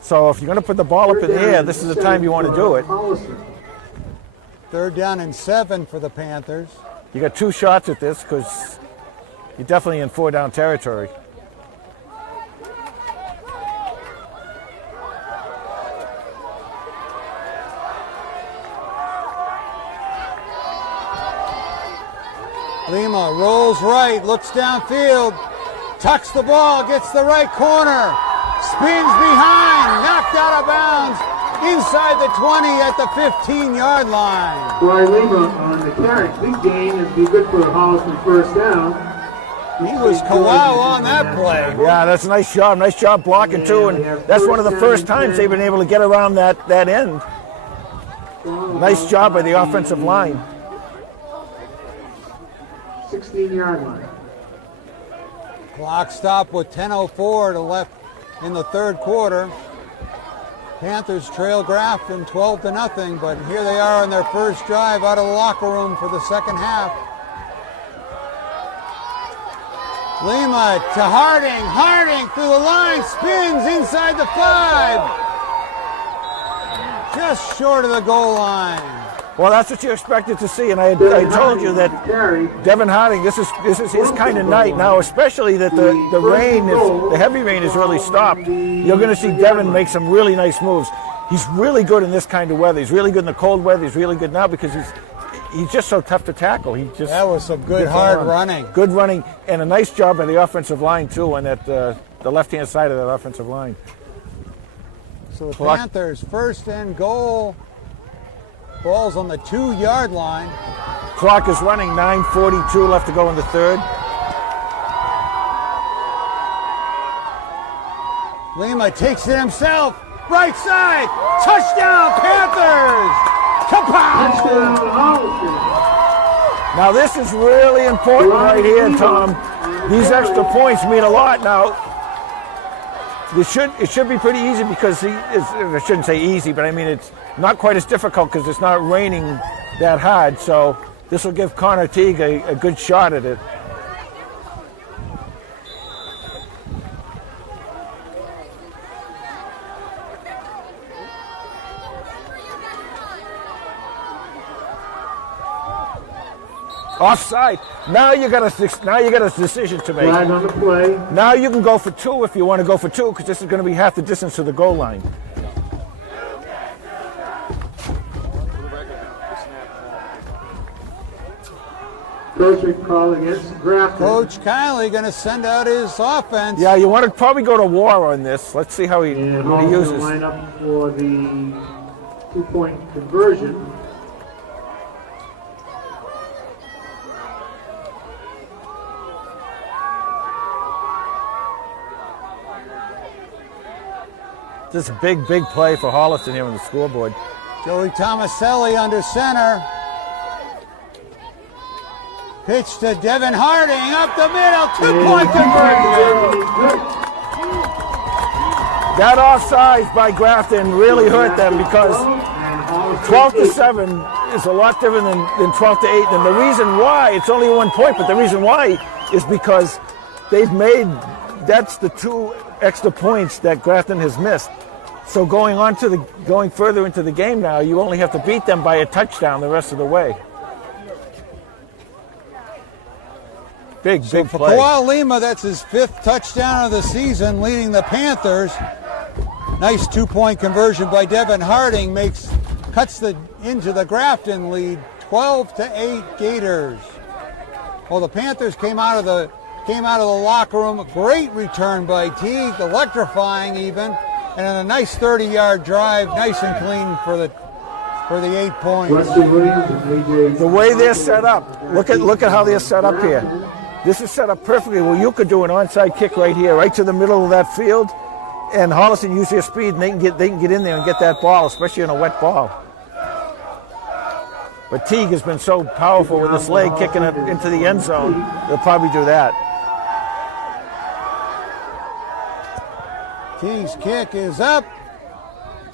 So if you're going to put the ball up in the air, this is the time you want to do it. Third down and 7 for the Panthers. You got 2 shots at this because you're definitely in 4-down territory. Lima rolls right, looks downfield, tucks the ball, gets the right corner, spins behind, knocked out of bounds, inside the 20 at the 15-yard line. Brian Lima on the carry. Big gain and be good for Holliston first down. He was Kawau on that play. Yeah, that's a nice job blocking too, and that's one of the first times they've been able to get around that end. Nice job by the offensive line. 16-yard line. Clock stop with 10:04 to left in the third quarter. Panthers trail Grafton 12-0, but here they are on their first drive out of the locker room for the second half. Lima to Harding. Harding through the line, spins inside the 5. Just short of the goal line. Well, that's what you expected to see, and I told you that Devin Harding, this is his kind of night now, especially that the heavy rain is really stopped. You're going to see Devin make some really nice moves. He's really good in this kind of weather. He's really good in the cold weather. He's really good now because he's just so tough to tackle. That was some good hard running. Good running, and a nice job by the offensive line too, on that the left-hand side of that offensive line. So the Panthers first and goal. Ball's on the 2-yard line. Clock is running, 9:42 left to go in the third. Lima takes it himself. Right side. Touchdown, Panthers. Kapow! Now this is really important right here, Tom. These extra points mean a lot now. It should be pretty easy because I shouldn't say easy, but I mean it's not quite as difficult because it's not raining that hard. So this will give Connor Teague a good shot at it. Offside. Now you got a decision to make. Flag on the play. Now you can go for 2 if you want to go for 2, because this is going to be half the distance to the goal line. Coach call against Grafton. Coach Kiley going to send out his offense. Yeah, you want to probably go to war on this. Let's see how he uses. Line up for the 2-point conversion. This is a big play for Holliston here on the scoreboard. Joey Tomaselli under center. Pitch to Devin Harding up the middle. 2-point conversion. That offsides by Grafton really hurt them because 12-7 is a lot different than 12-8. And the reason why, it's only 1 point, but the reason why is because that's the 2 extra points that Grafton has missed. So going further into the game now, you only have to beat them by a touchdown the rest of the way. Big for play. Kawau Lima, that's his 5th touchdown of the season, leading the Panthers. Nice 2-point conversion by Devin Harding cuts into the Grafton lead, 12-8 Gators. Well, the Panthers came out of the locker room. Great return by Teague, electrifying even, and a nice 30-yard drive, nice and clean for the 8 points. The way they're set up, look at how they're set up here. This is set up perfectly. Well, you could do an onside kick right here, right to the middle of that field, and Holliston use their speed, and they can get in there and get that ball, especially on a wet ball. But Teague has been so powerful with his leg kicking it into the end zone. They'll probably do that. Teague's kick is up.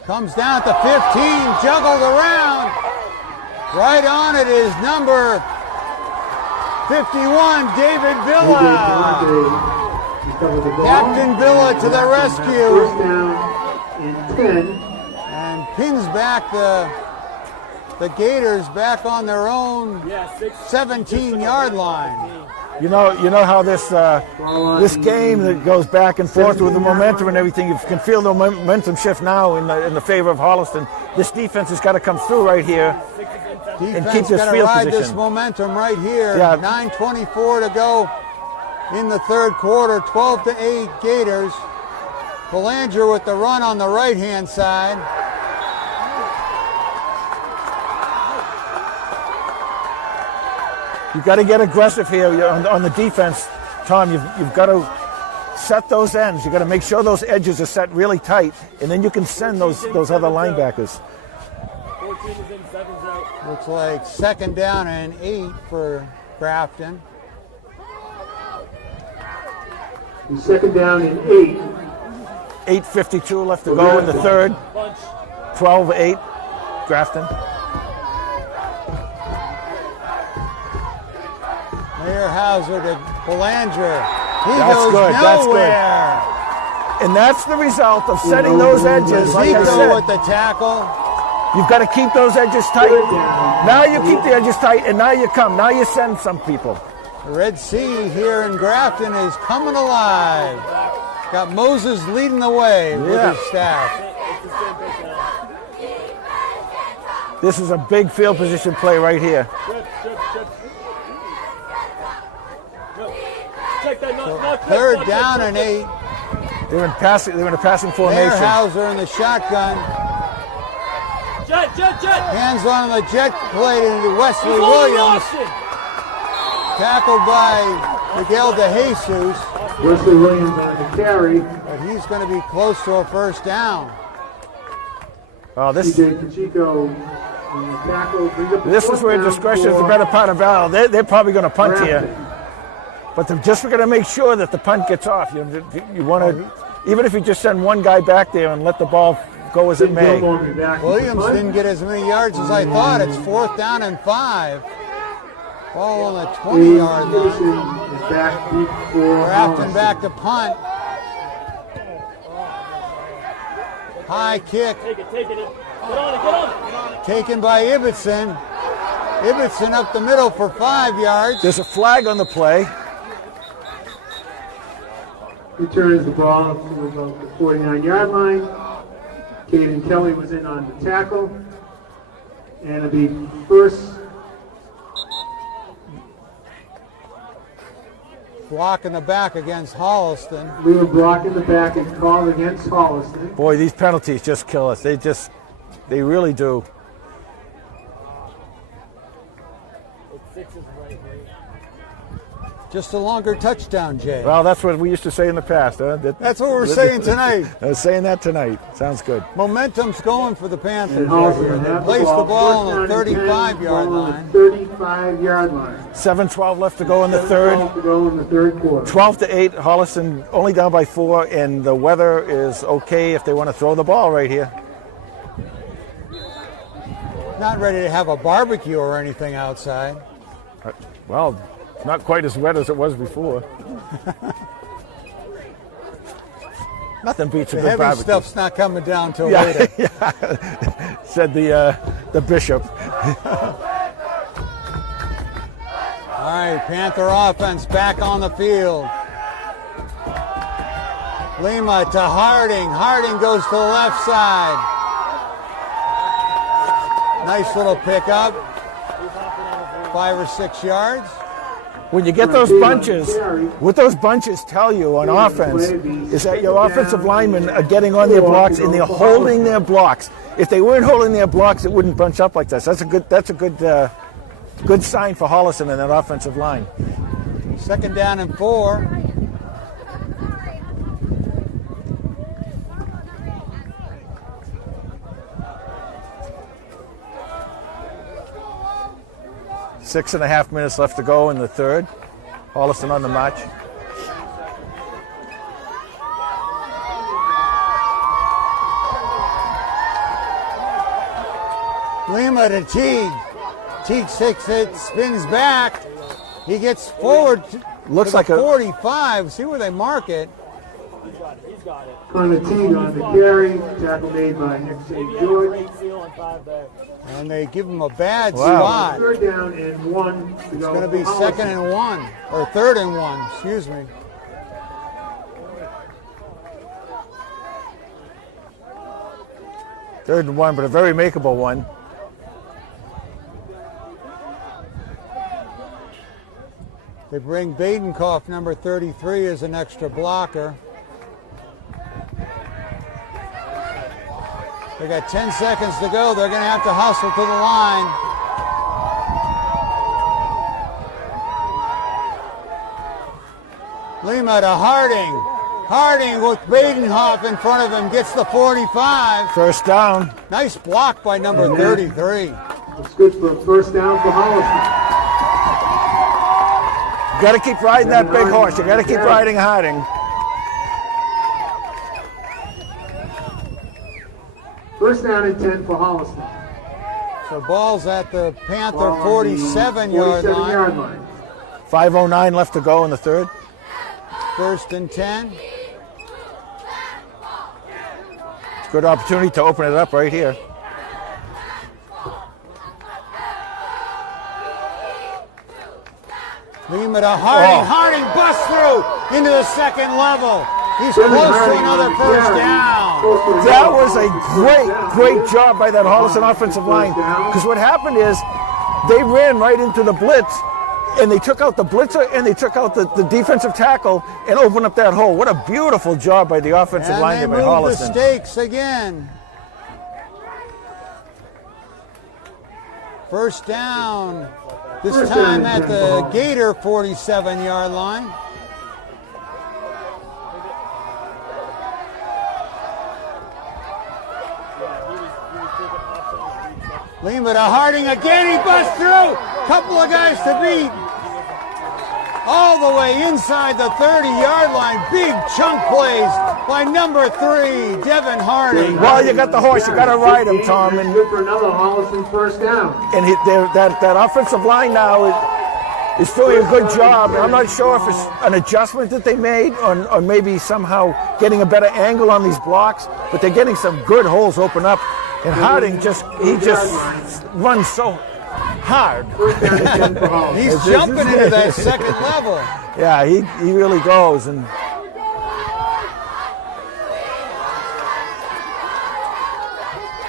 Comes down at the 15, juggled around. Right on it is number 51, David Villa. Captain Villa to the rescue. First down and 10. And pins back the Gators back on their own 17-yard line. You know how this game that goes back and forth with the momentum and everything, you can feel the momentum shift now in the favor of Holliston. This defense has got to come through right here and keep this field ride position. This momentum right here. Yeah. 9:24 to go in the third quarter, 12-8 Gators. Belanger with the run on the right-hand side. You've got to get aggressive here on the defense, Tom. You've got to set those ends. You've got to make sure those edges are set really tight, and then you can send those other linebackers. 14 is in, 7's out. Looks like second down and 8 for Grafton. Second down and 8. 8:52 left to go in the third. 12-8, Grafton. Meyerhauser to Belanger. He That's goes good, that's good. nowhere. And that's the result of setting those edges. Like I Zico said, with the tackle. you've got to keep those edges tight. Now you keep the edges tight, and now you come. Now you send some people. The Red Sea here in Grafton is coming alive. Got Moses leading the way with his staff. This is a big field position play right here. Third down and 8. They're in a passing formation. Meyerhauser in the shotgun. Jet. Hands on the jet play to Wesley Williams. Tackled by Miguel DeJesus. Wesley Williams on the carry. But he's going to be close to a first down. Oh, this TJ Pacheco in the tackle. Brings up the is fourth where down discretion is the for better part of valor. They're probably going to punt Grafton. here. But they're just going to make sure that the punt gets off. You want to, even if you just send one guy back there and let the ball go as it may. Williams didn't get as many yards as I thought. It's fourth down and 5. Ball on the 20-yard line. Grafton back to punt. High kick. Take it. Get on it. Taken by Ibbotson. Ibbotson up the middle for 5 yards. There's a flag on the play. Returns the ball to about the 49-yard line. Caden Kelly was in on the tackle. And it'll be first. Block in the back against Holliston. Legal block in the back and called against Holliston. Boy, these penalties just kill us. They really do. Just a longer touchdown, Jay. Well, that's what we used to say in the past. Huh? That's what we're saying tonight. I was saying that tonight. Sounds good. Momentum's going for the Panthers. And Holliston They have placed the ball on the First down and 35-yard 10, line. 35-yard line. 7:12 left to go in the third. 7:12 to go in the third quarter. 12-8. Holliston only down by 4, and the weather is okay if they want to throw the ball right here. Not ready to have a barbecue or anything outside. Well, not quite as wet as it was before. Nothing beats a The good heavy barbecue. stuff's not coming down till later. Yeah, said the bishop. All right, Panther offense back on the field. Lima to Harding. Harding goes to the left side. Nice little pickup. 5 or 6 yards. When you get those bunches, what those bunches tell you on offense is that your offensive linemen are getting on their blocks and they're holding their blocks. If they weren't holding their blocks, it wouldn't bunch up like this. That's a good sign for Holliston and that offensive line. Second down and 4. Six and a half minutes left to go in the third. Holliston on the march. Lima to Teague. Teague takes it, spins back. He gets forward to Looks like the a 45. See where they mark it. He's got it. Connor Teague on the carry. Tackle made by Nick St. George. Great seal and 5 back. And they give him a bad Wow. spot. Third down and 1 to It's go. going to be for second Holliston. and 1, or third and 1, excuse me. third and 1, but a very makeable one. They bring Badenkoff, number 33, as an extra blocker. They got 10 seconds to go. They're going to have to hustle to the line. Lima to Harding. Harding with Badenhoff in front of him gets the 45. First down. Nice block by number 33. It's good for a first down for Holliston. You got to keep riding that big horse. You got to keep riding Harding. First down and 10 for Holliston. So ball's at the Panther 47-yard line. 5:09 left to go in the third. First and 10. Good opportunity to open it up right here. Lima to Harding. Oh. Harding busts through into the second level. He's close to another first down. That was a great job by that Holliston offensive line. Because what happened is they ran right into the blitz, and they took out the blitzer and they took out the defensive tackle and opened up that hole. What a beautiful job by the offensive line And by they move the Holliston. stakes again. First down. This First time down, at the Gator 47-yard line. Lima to Harding again. He busts through. Couple of guys to beat. All the way inside the 30-yard line. Big chunk plays by number 3, Devin Harding. Well, you got the horse. You got to ride him, Tom. And good for another Holliston first down. And that offensive line now is doing a good job. I'm not sure if it's an adjustment that they made or maybe somehow getting a better angle on these blocks, but they're getting some good holes open up. And Harding just runs so hard. He's jumping into that second level. Yeah, he really goes. And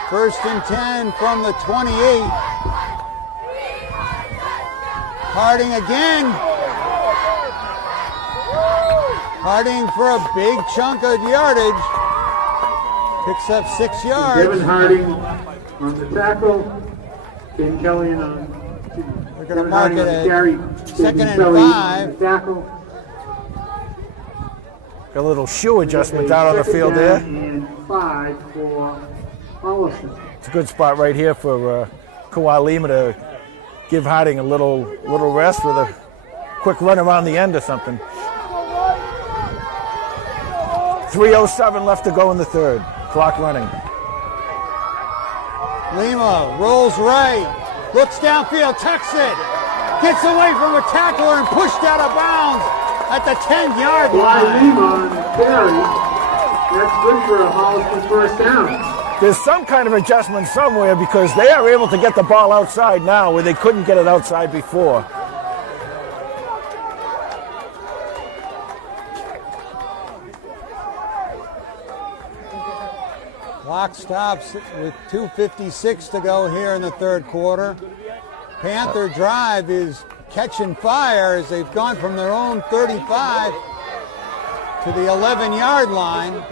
First and 10 from the 28. Harding again. Harding for a big chunk of yardage. Picks up 6 yards. Devin Harding on the tackle. Ben Kelly on. We're going to mark it at second and Kelly 5. on the tackle. got a little shoe adjustment out on the field there. And 5 for Holliston. It's a good spot right here for Kawhi Lima to give Harding a little rest with a quick run around the end or something. 3:07 left to go in the third. Clock running. Lima rolls right, looks downfield, tucks it, gets away from a tackler and pushed out of bounds at the 10-yard Kawhi line. Lima on the carry. That's good for a Holliston first down. There's some kind of adjustment somewhere because they are able to get the ball outside now where they couldn't get it outside before. Clock stops with 2:56 to go here in the third quarter. Panther drive is catching fire as they've gone from their own 35 to the 11-yard line.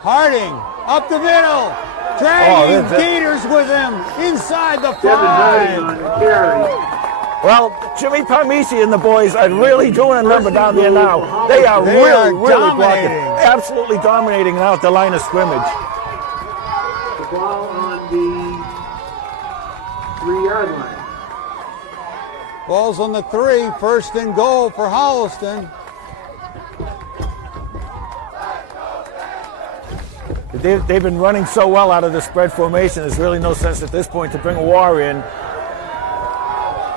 Harding up the middle, dragging Gators with him inside the 5. Devin Harding on the carry. Well, Jimmy Palmisi and the boys are really doing a number down there now. They are really blocking. dominating. Absolutely dominating out the line of scrimmage. The ball on the 3-yard line. Ball's on the 3, first and goal for Holliston. They've been running so well out of the spread formation, there's really no sense at this point to bring a war in.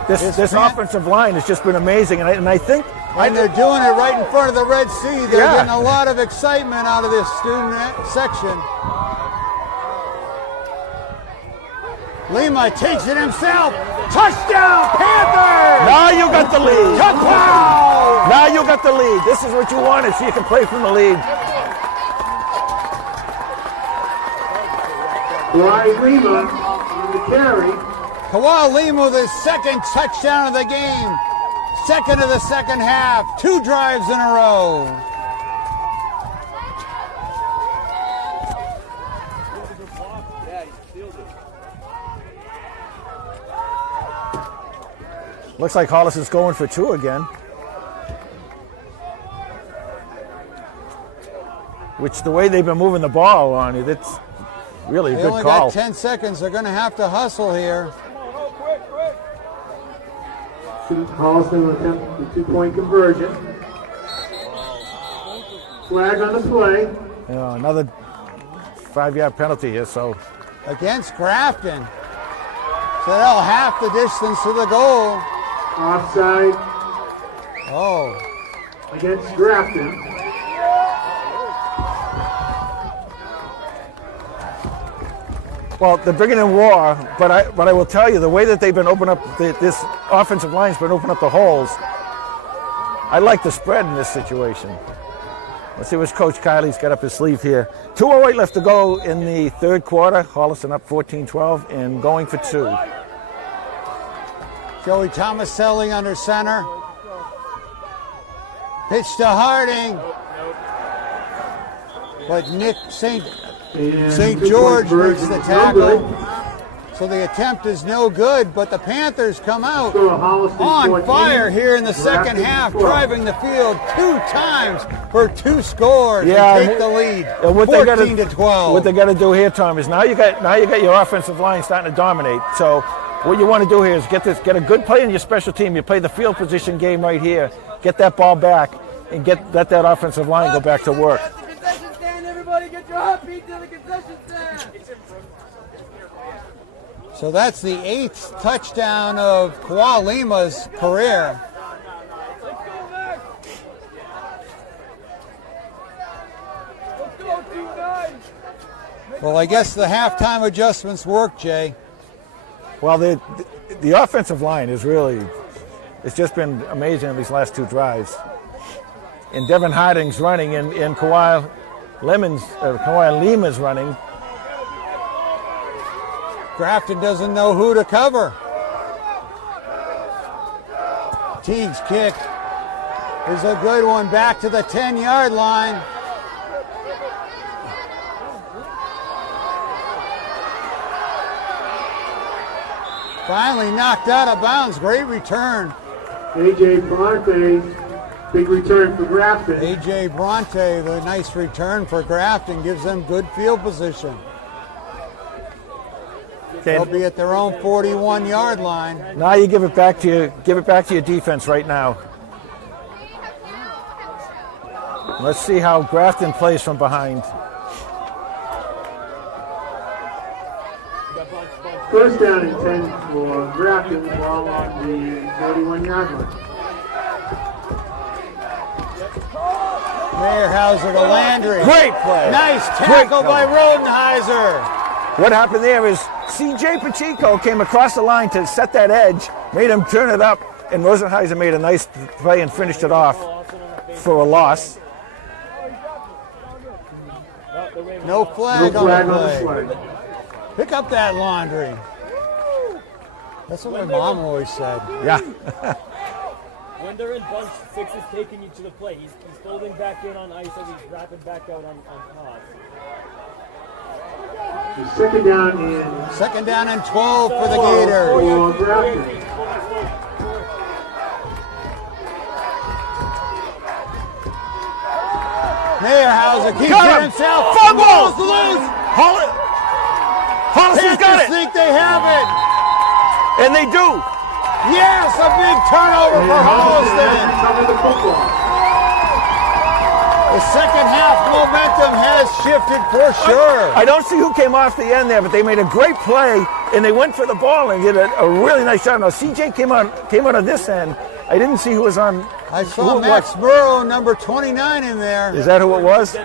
This offensive line has just been amazing, and I think... And they're doing it right in front of the Red Sea. They're getting a lot of excitement out of this student section. Lima takes it himself. Touchdown, Panthers! Now you got the lead. Touchdown! Now you got the lead. This is what you wanted, so you can play from the lead. Kawhi Lima on the carry. Kawalima with his second touchdown of the game. Second of the second half. 2 drives in a row. Looks like Hollis is going for 2 again. Which, the way they've been moving the ball on it, it's really a They good only call. got 10 seconds. They're going to have to hustle here. Holliston will attempt the 2-point conversion. Flag on the play. You know, another 5-yard penalty here, so Against Grafton. So they'll half the distance to the goal. Offside Oh, against Grafton. well, they're bringing in War, but I will tell you, the way that they've been opening up, this offensive line's been opening up the holes. I like the spread in this situation. Let's see what Coach Kiley's got up his sleeve here. 2:08 left to go in the third quarter. Holliston up 14-12 and going for 2. Joey Tomaselli under center. Pitch to Harding. But Nick St. George makes the tackle. So the attempt is no good, but the Panthers come out on fire here in the second half, driving the field 2 times for 2 scores and take the lead, 14-12. What they got to do here, Tom, is now you got your offensive line starting to dominate. So what you want to do here is get a good play in your special team. You play the field position game right here, get that ball back, and let that offensive line go back to work. At the concession stand, everybody get your hot beat to the concession stand. So that's the 8th touchdown of Kawalima's career. Let's go, Max. Let's go, 2 guys. Well, I guess the halftime adjustments work, Jay. Well, the offensive line is really, it's just been amazing in these last 2 drives. And Devin Harding's running, and Kawhi Lima's running. Grafton doesn't know who to cover. Teague's kick is a good one back to the 10-yard line. Finally knocked out of bounds. Great return. A.J. Bronte, big return for Grafton. A.J. Bronte, the nice return for Grafton, gives them good field position. They'll be at their own 41-yard line. Now you give it back to your defense right now. Let's see how Grafton plays from behind. First down and 10 for Grafton, ball on the 41-yard line. Meyerhauser to Landry. Great play. Nice tackle by Rodenheiser. What happened there is C.J. Pacheco came across the line to set that edge, made him turn it up, and Rosenheiser made a nice play and finished it off for a loss. No flag, No flag on on the the play. play. Pick up that Laundry. That's what my mom always said. Yeah. When they're in bunch, 6 is taking you to the play. He's folding back in on ice and he's wrapping back out on pause. Second down and 12 for the Gators. for Grafton. Meyerhauser keeps Got it him. himself. Fumble! Ball's loose. Holliston's got Panthers it, think they have it. and they do. Yes, a big turnover for Holliston. Cover the football. The second half momentum has shifted for sure. I don't see who came off the end there, but they made a great play, and they went for the ball and did a really nice shot. Now, C.J. came out of this end. I didn't see who was on. I saw Max Burrow, number 29, in there. Is that who it was?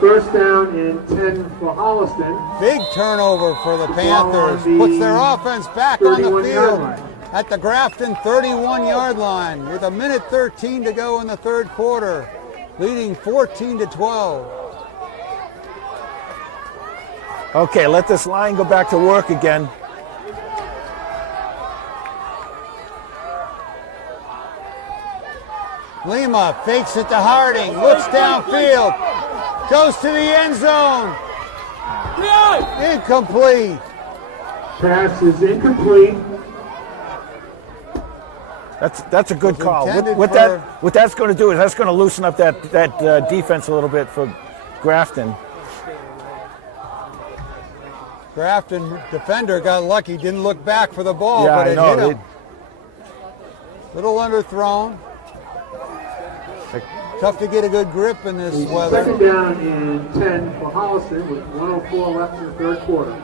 First down and 10 for Holliston. Big turnover for the Panthers. Puts their offense back on the 31-yard field line. at the Grafton 31-yard line with 1:13 to go in the third quarter, leading 14-12. Okay, let this line go back to work again. Lima fakes it to Harding, looks downfield, goes to the end zone. Incomplete. Pass is incomplete. That's a good call. intended What that's going to do is that's going to loosen up that defense a little bit for Grafton. Grafton defender got lucky, didn't look back for the ball, Yeah, but I it know. hit him. Little underthrown. Tough to get a good grip in this weather. Second down and 10 for Holliston with 1:04 left in the third quarter.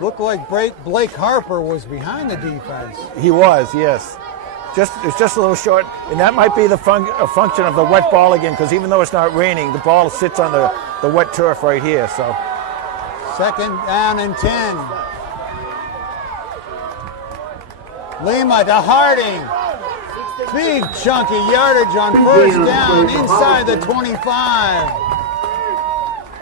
Looked like Blake Harper was behind the defense. He was, yes. It's just a little short, and that might be a function of the wet ball again, because even though it's not raining, the ball sits on the wet turf right here. So Second down and 10. Lima to Harding. Big chunky yardage on first down inside the 25.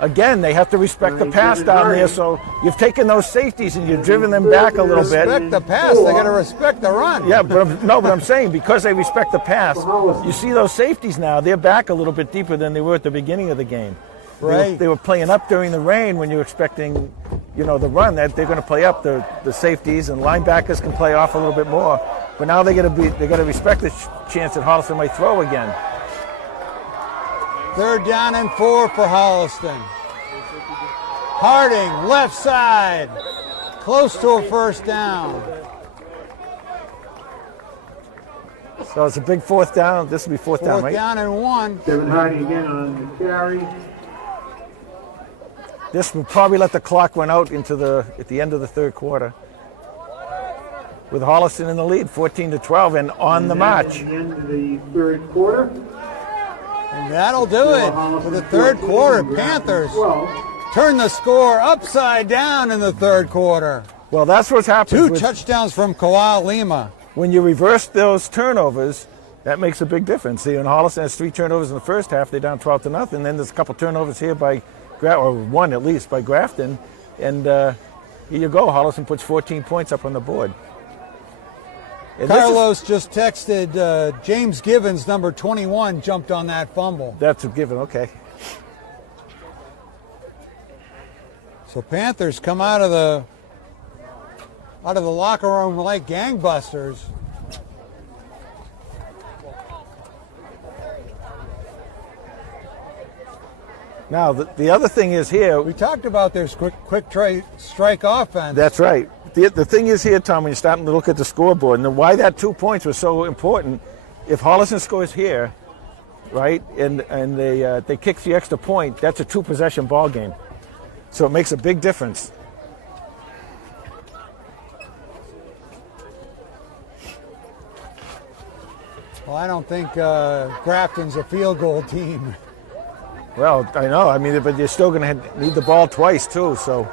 again, they have to respect the pass down there. So you've taken those safeties and you've driven them back a little bit. Respect the pass, they got to respect the run. Yeah, but I'm saying because they respect the pass, you see those safeties now, they're back a little bit deeper than they were at the beginning of the game. Right. They were playing up during the rain when you're expecting, the run, that they're going to play up. The safeties and linebackers can play off a little bit more. But now they got to respect the chance that Holliston might throw again. Third down and 4 for Holliston. Harding, left side, close to a first down. So it's a big fourth down. This will be fourth down, Fourth right? down and 1. Devin Harding again on the carry. This will probably let the clock run out at the end of the third quarter. With Holliston in the lead, 14-12, and on the march. At the end of the third quarter. And that'll do it for the third quarter. Panthers turn the score upside down in the third quarter. Well, that's what's happened. 2 touchdowns from Kawhi Lima. When you reverse those turnovers, that makes a big difference. See, when Holliston has 3 turnovers in the first half, they're down 12-0. Then there's a couple turnovers here or one at least by Grafton, and here you go. Holliston puts 14 points up on the board. And Carlos just texted James Givens, number 21, jumped on that fumble. That's a given. Okay. So Panthers come out of the locker room like gangbusters. Now the other thing is here. We talked about this quick strike offense. That's right. The thing is here, Tom, when you're starting to look at the scoreboard, and why that 2 points was so important. If Holliston scores here, right, and they kick the extra point, that's a 2-possession ball game. So it makes a big difference. Well, I don't think Grafton's a field goal team. Well, I know. I mean, but you're still going to need the ball twice, too. So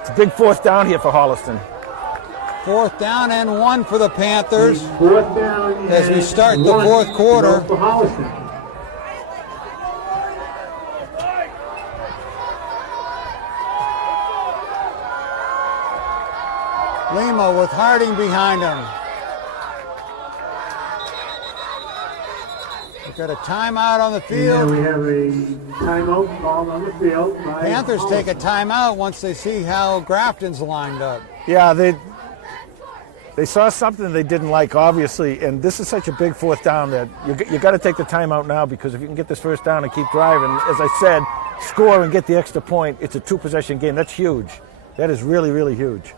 it's a big fourth down here for Holliston. Fourth down and 1 for the Panthers Fourth down as we and start the 1 fourth quarter. for Holliston. Lima with Harding behind him. We've got a timeout on the field. And we have a timeout called on the field. by Panthers take a Holliston. timeout once they see how Grafton's lined up. Yeah, they saw something they didn't like, obviously, and this is such a big fourth down that you got to take the timeout now, because if you can get this first down and keep driving, as I said, score and get the extra point, it's a 2-possession game. That's huge. That is really, really huge.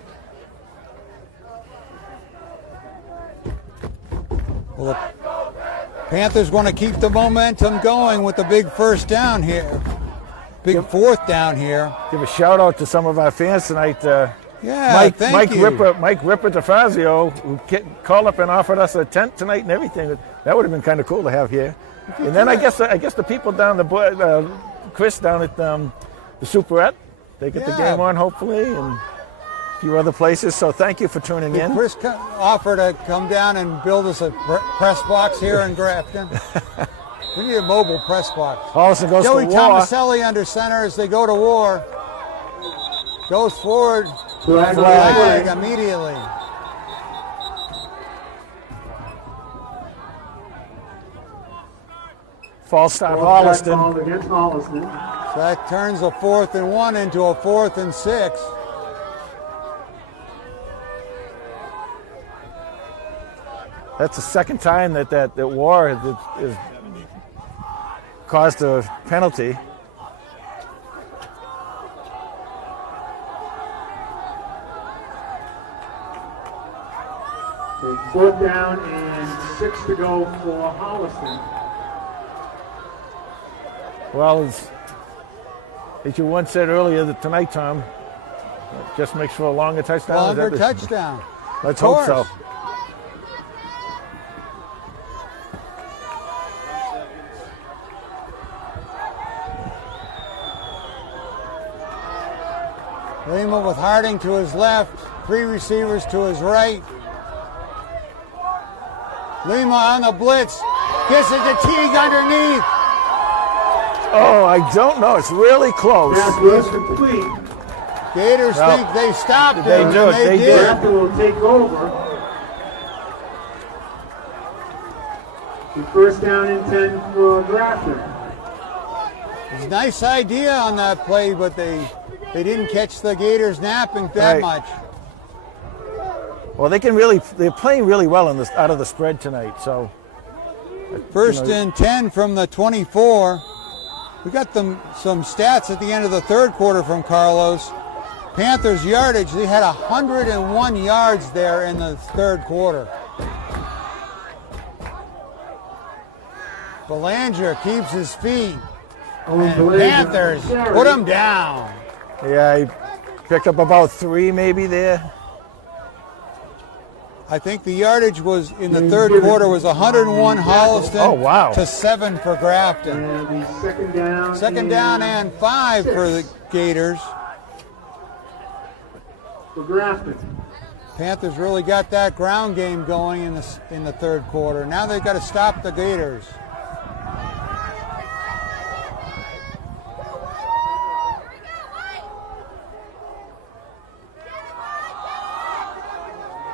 Well, the Panthers want to keep the momentum going with the big first down here. Big fourth down here. Give a shout out to some of our fans tonight. Yeah, thank you. Mike Ripper DeFazio, who called up and offered us a tent tonight and everything. That would have been kind of cool to have here. And then I guess the people down Chris down at the Superette, they get the game on hopefully, and a few other places. So thank you for tuning in. Chris offered to come down and build us a press box here in Grafton. We need a mobile press box. Holliston goes Joey to war. Tomaselli under center as they go to war. Goes forward. Flag. Immediately. False start Ball Holliston. called against Holliston. So that turns a 4th and 1 into a 4th and 6. That's the second time that war has caused a penalty. So 4th down and 6 to go for Holliston. Well, as you once said earlier tonight, Tom, just makes for a longer touchdown. Longer Is that the- touchdown. Let's Of hope so. course. Lima with Harding to his left, 3 receivers to his right. Lima on the blitz, gets it to Teague underneath. Oh, I don't know. It's really close. Pass was complete. Gators Well, think they stopped they him, do and it. They they did. did. Grafton will take over. The 1st down and 10 for Grafton. It's a nice idea on that play, but they didn't catch the Gators napping that Right. much. Well, they're playing really well out of the spread tonight. So First and 10 from the 24. We got some stats at the end of the 3rd quarter from Carlos. Panthers yardage, they had 101 yards there in the 3rd quarter. Belanger keeps his feet. Owen And Belanger Panthers carry. put him down. yeah, he picked up about 3 maybe there. I think the yardage was in the 3rd quarter was 101 Holliston Oh, wow. to 7 for Grafton. And the 2nd down. Second down and 5 for the Gators. For Grafton. Panthers really got that ground game going in the 3rd quarter. Now they've got to stop the Gators.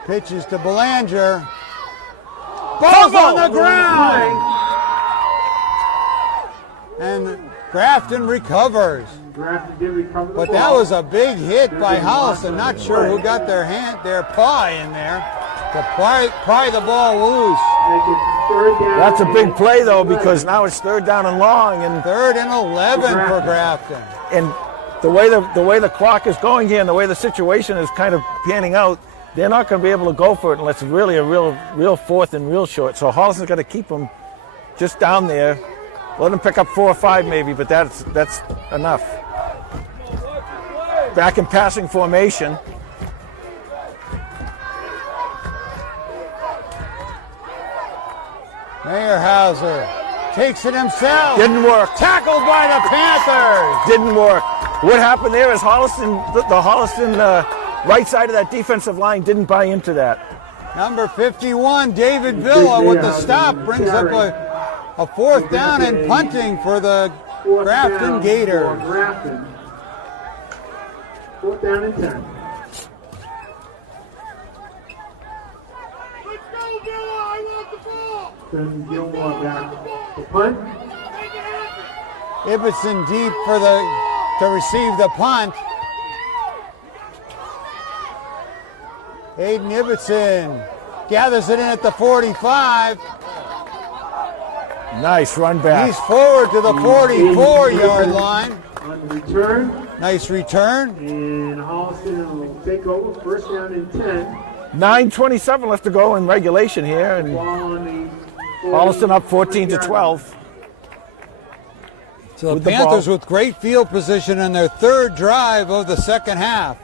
Pitches to Belanger. Ball's on the ground! And Grafton recovers. Grafton did recover the But ball. that was a big hit by Holliston. Not sure who got their paw in there to pry the ball loose. Make it 3rd down. That's a big and play though, 11. because now it's 3rd down and long, and 3rd and 11 for Grafton. the way the clock is going here and the way the situation is kind of panning out, they're not going to be able to go for it unless it's really a real 4th and real short. So Holliston's got to keep them just down there. Let them pick up 4 or 5 maybe, but that's enough. Back in passing formation. Meyerhauser takes it himself. Didn't work. Tackled by the Panthers. Didn't work. What happened there is Holliston, the Holliston right side of that defensive line didn't buy into that. Number 51, David Villa with the stop, brings up a 4th down and punting for the 4th Grafton down Gators. for Grafton. 4th down and 10. Let's go, Villa! I want the ball! Then Gilmore back to punt. Make it happen! Ibbotson deep to receive the punt. Aiden Ibbotson gathers it in at the 45. Nice run back. He's forward to the 44-yard line. On the return, Nice return. and Holliston will take over. 1st down and 10. 9:27 left to go in regulation here, and Ball on the Holliston up 14 to 12. So With the the Panthers ball. with great field position in their 3rd drive of the 2nd half.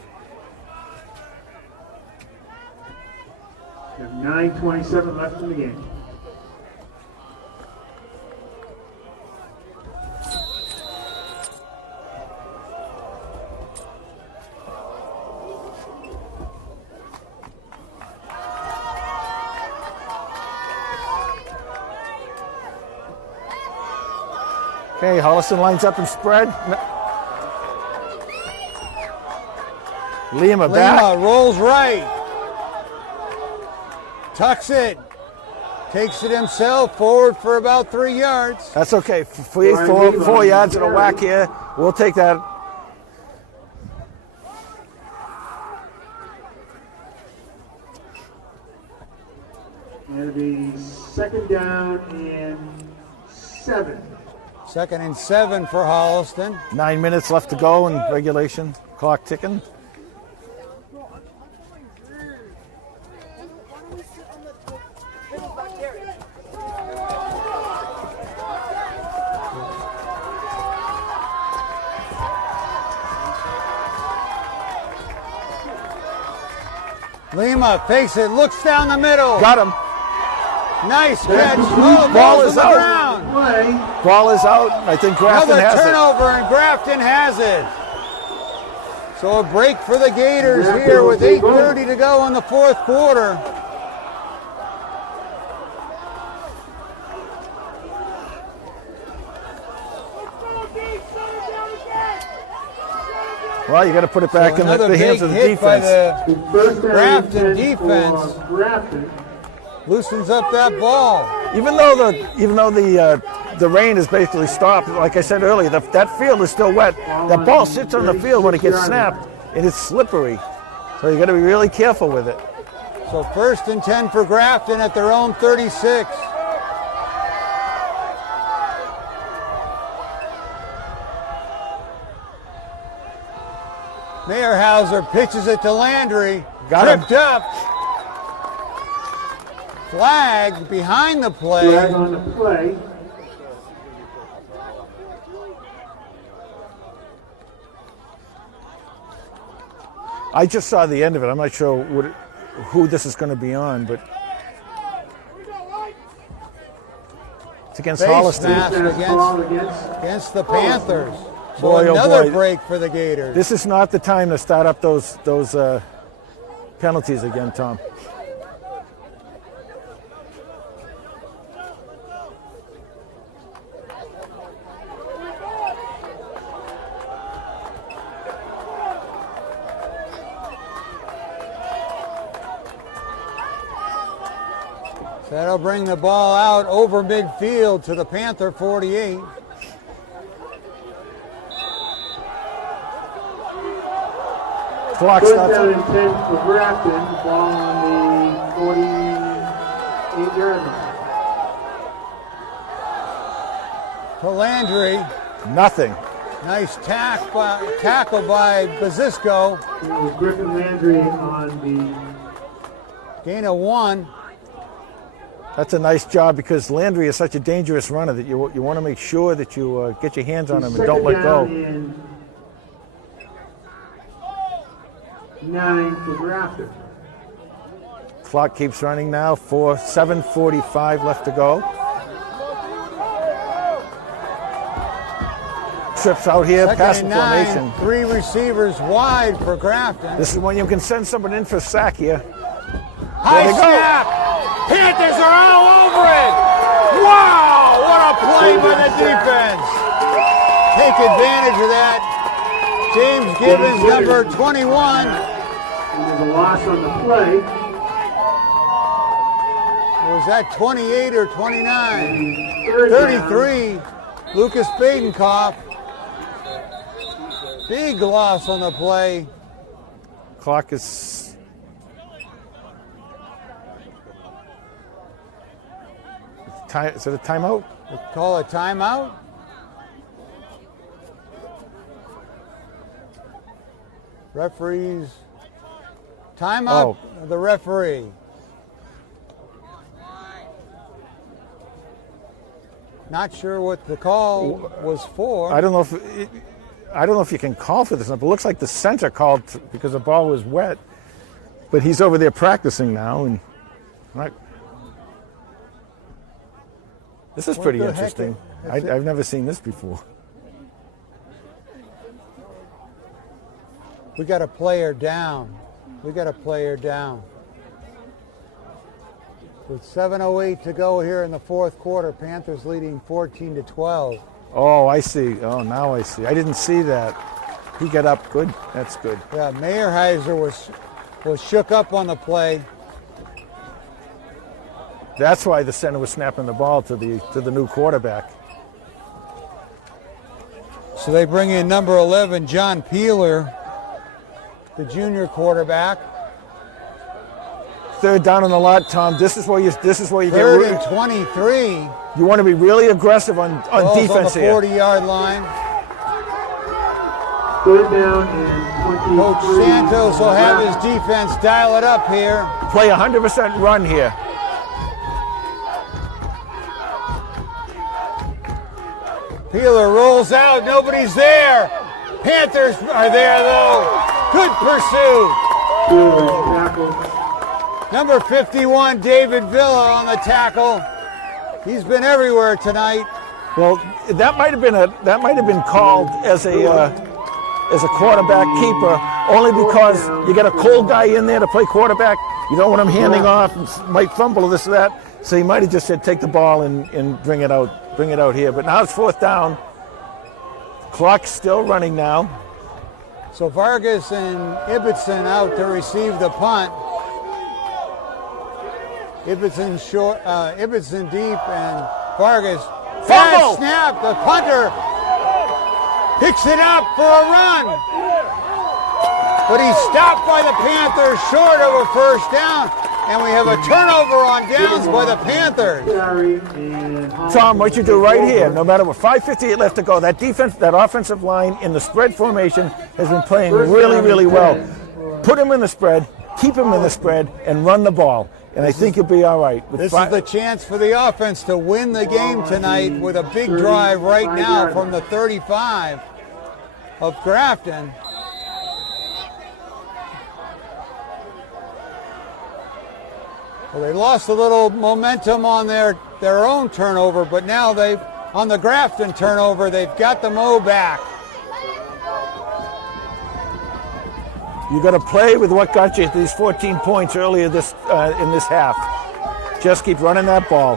We have 9:27 left in the game. Okay, Holliston lines up and spread. Lima back. Lima rolls right. Tucks it. Takes it himself forward for about 3 yards. That's okay. Four yards and a whack here. We'll take that. It'll be 2nd down and 7. 2nd and 7 for Holliston. 9 minutes left to go in regulation. Clock ticking. Lima fakes it, looks down the middle. Got him. Nice catch. Oh, Ball is on the out. ground. Play. Ball is out. I think Grafton Another has it. turnover, and Grafton has it. So a break for the Gators here with 8:30 to go in the 4th quarter. Well, you got to put it back in Another the hands big of the hit by defense. the First down Grafton and 10 defense. for Grafton. Loosens up that ball. Even though the rain is basically stopped, like I said earlier, that field is still wet. That ball sits on the field when it gets snapped, and it's slippery. So you got to be really careful with it. So 1st and 10 for Grafton at their own 36. Meyerhauser pitches it to Landry. Got him. Tripped up. Flag behind the play. Flag on the play. I just saw the end of it. I'm not sure who this is going to be on, but it's against Face Holliston. mask Ball against the Panthers. So Boy, oh another boy. break for the Gators. This is not the time to start up those penalties again, Tom. So that'll bring the ball out over midfield to the Panther 48. Clock First stops. down and 10 for Grafton. Ball on the 48-yard line. To Landry. Nothing. Nice tackle by Bazisco. It was Griffin Landry on the Gain of 1. That's a nice job because Landry is such a dangerous runner that you want to make sure that you get your hands on him and don't let go. 9 for Grafton. Clock keeps running now. 7:45 left to go. Trips out here, passing 2nd and 9, formation. 3 receivers wide for Grafton. This is when you can send someone in for a sack here. High they go. snap! Panthers are all over it! Wow! What a play by the defense! Take advantage of that. James Gibbons, number 21. There's a loss on the play. Was that 28 or 29? Third down. 33. Lucas Badenkoff. Big loss on the play. Clock is. Is it a timeout? They call a timeout. Referees. Timeout. The referee. Not sure what the call was for. I don't know if you can call for this, but it looks like the center called because the ball was wet. But he's over there practicing now, and this is pretty interesting. I've never seen this before. We got a player down. We got a player down. With 7:08 to go here in the 4th quarter, Panthers leading 14-12. Oh, I see. Oh, now I see. I didn't see that. He got up. Good. That's good. Yeah, Meyerheiser was shook up on the play. That's why the center was snapping the ball to the new quarterback. So they bring in number 11, John Peeler, the junior quarterback. Third down on the lot, Tom. This is where you get Third and 23. You want to be really aggressive on defense on the here. 40-yard line. Third down and 23. Coach Santos will have his defense dial it up here. Play 100% run here. Peeler rolls out. Nobody's there. Panthers are there, though. Good pursuit. Tackle. Number 51, David Villa on the tackle. He's been everywhere tonight. Well, that might have been called as a quarterback keeper, only because you got a cold guy in there to play quarterback. You don't want him handing off and might fumble or this or that. So he might have just said, take the ball and bring it out here. But now it's fourth down. Clock's still running now. So Vargas and Ibbotson out to receive the punt. Ibbotson short, Ibbotson deep, and Vargas. Fumble! Snap! The punter picks it up for a run, but he's stopped by the Panthers short of a first down, and we have a turnover on downs by the Panthers. Tom, what you do right here, no matter what, 5:58 left to go, that offensive line in the spread formation has been playing really, really well. Put him in the spread, keep him in the spread, and run the ball. And I think you'll be all right. This is the chance for the offense to win the game tonight with a big drive right now from the 35 of Grafton. Well, they lost a little momentum on their own turnover, but now on the Grafton turnover, they've got the Mo back. You got to play with what got you these 14 points earlier in this half. Just keep running that ball.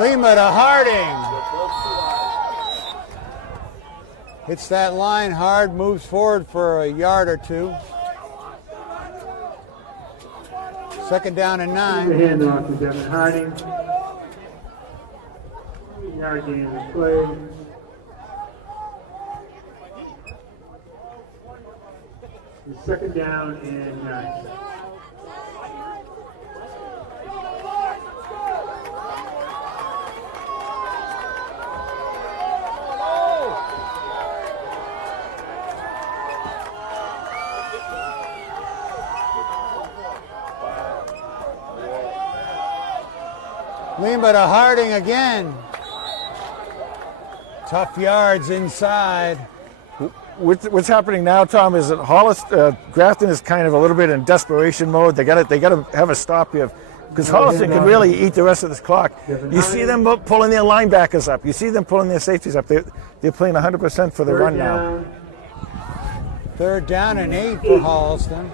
Lima to Harding. Hits that line hard, moves forward for a yard or two. Second down and 9. The handoff to Devin Harding. Yard gain is played. Second down and 9. Lima to Harding again. Tough yards inside. What's happening now, Tom, is that Grafton is kind of a little bit in desperation mode. They got to have a stop here because Holliston can really eat the rest of this clock. You see them pulling their linebackers up. You see them pulling their safeties up. They're playing 100% for the run now. Third down and 8 for Holliston.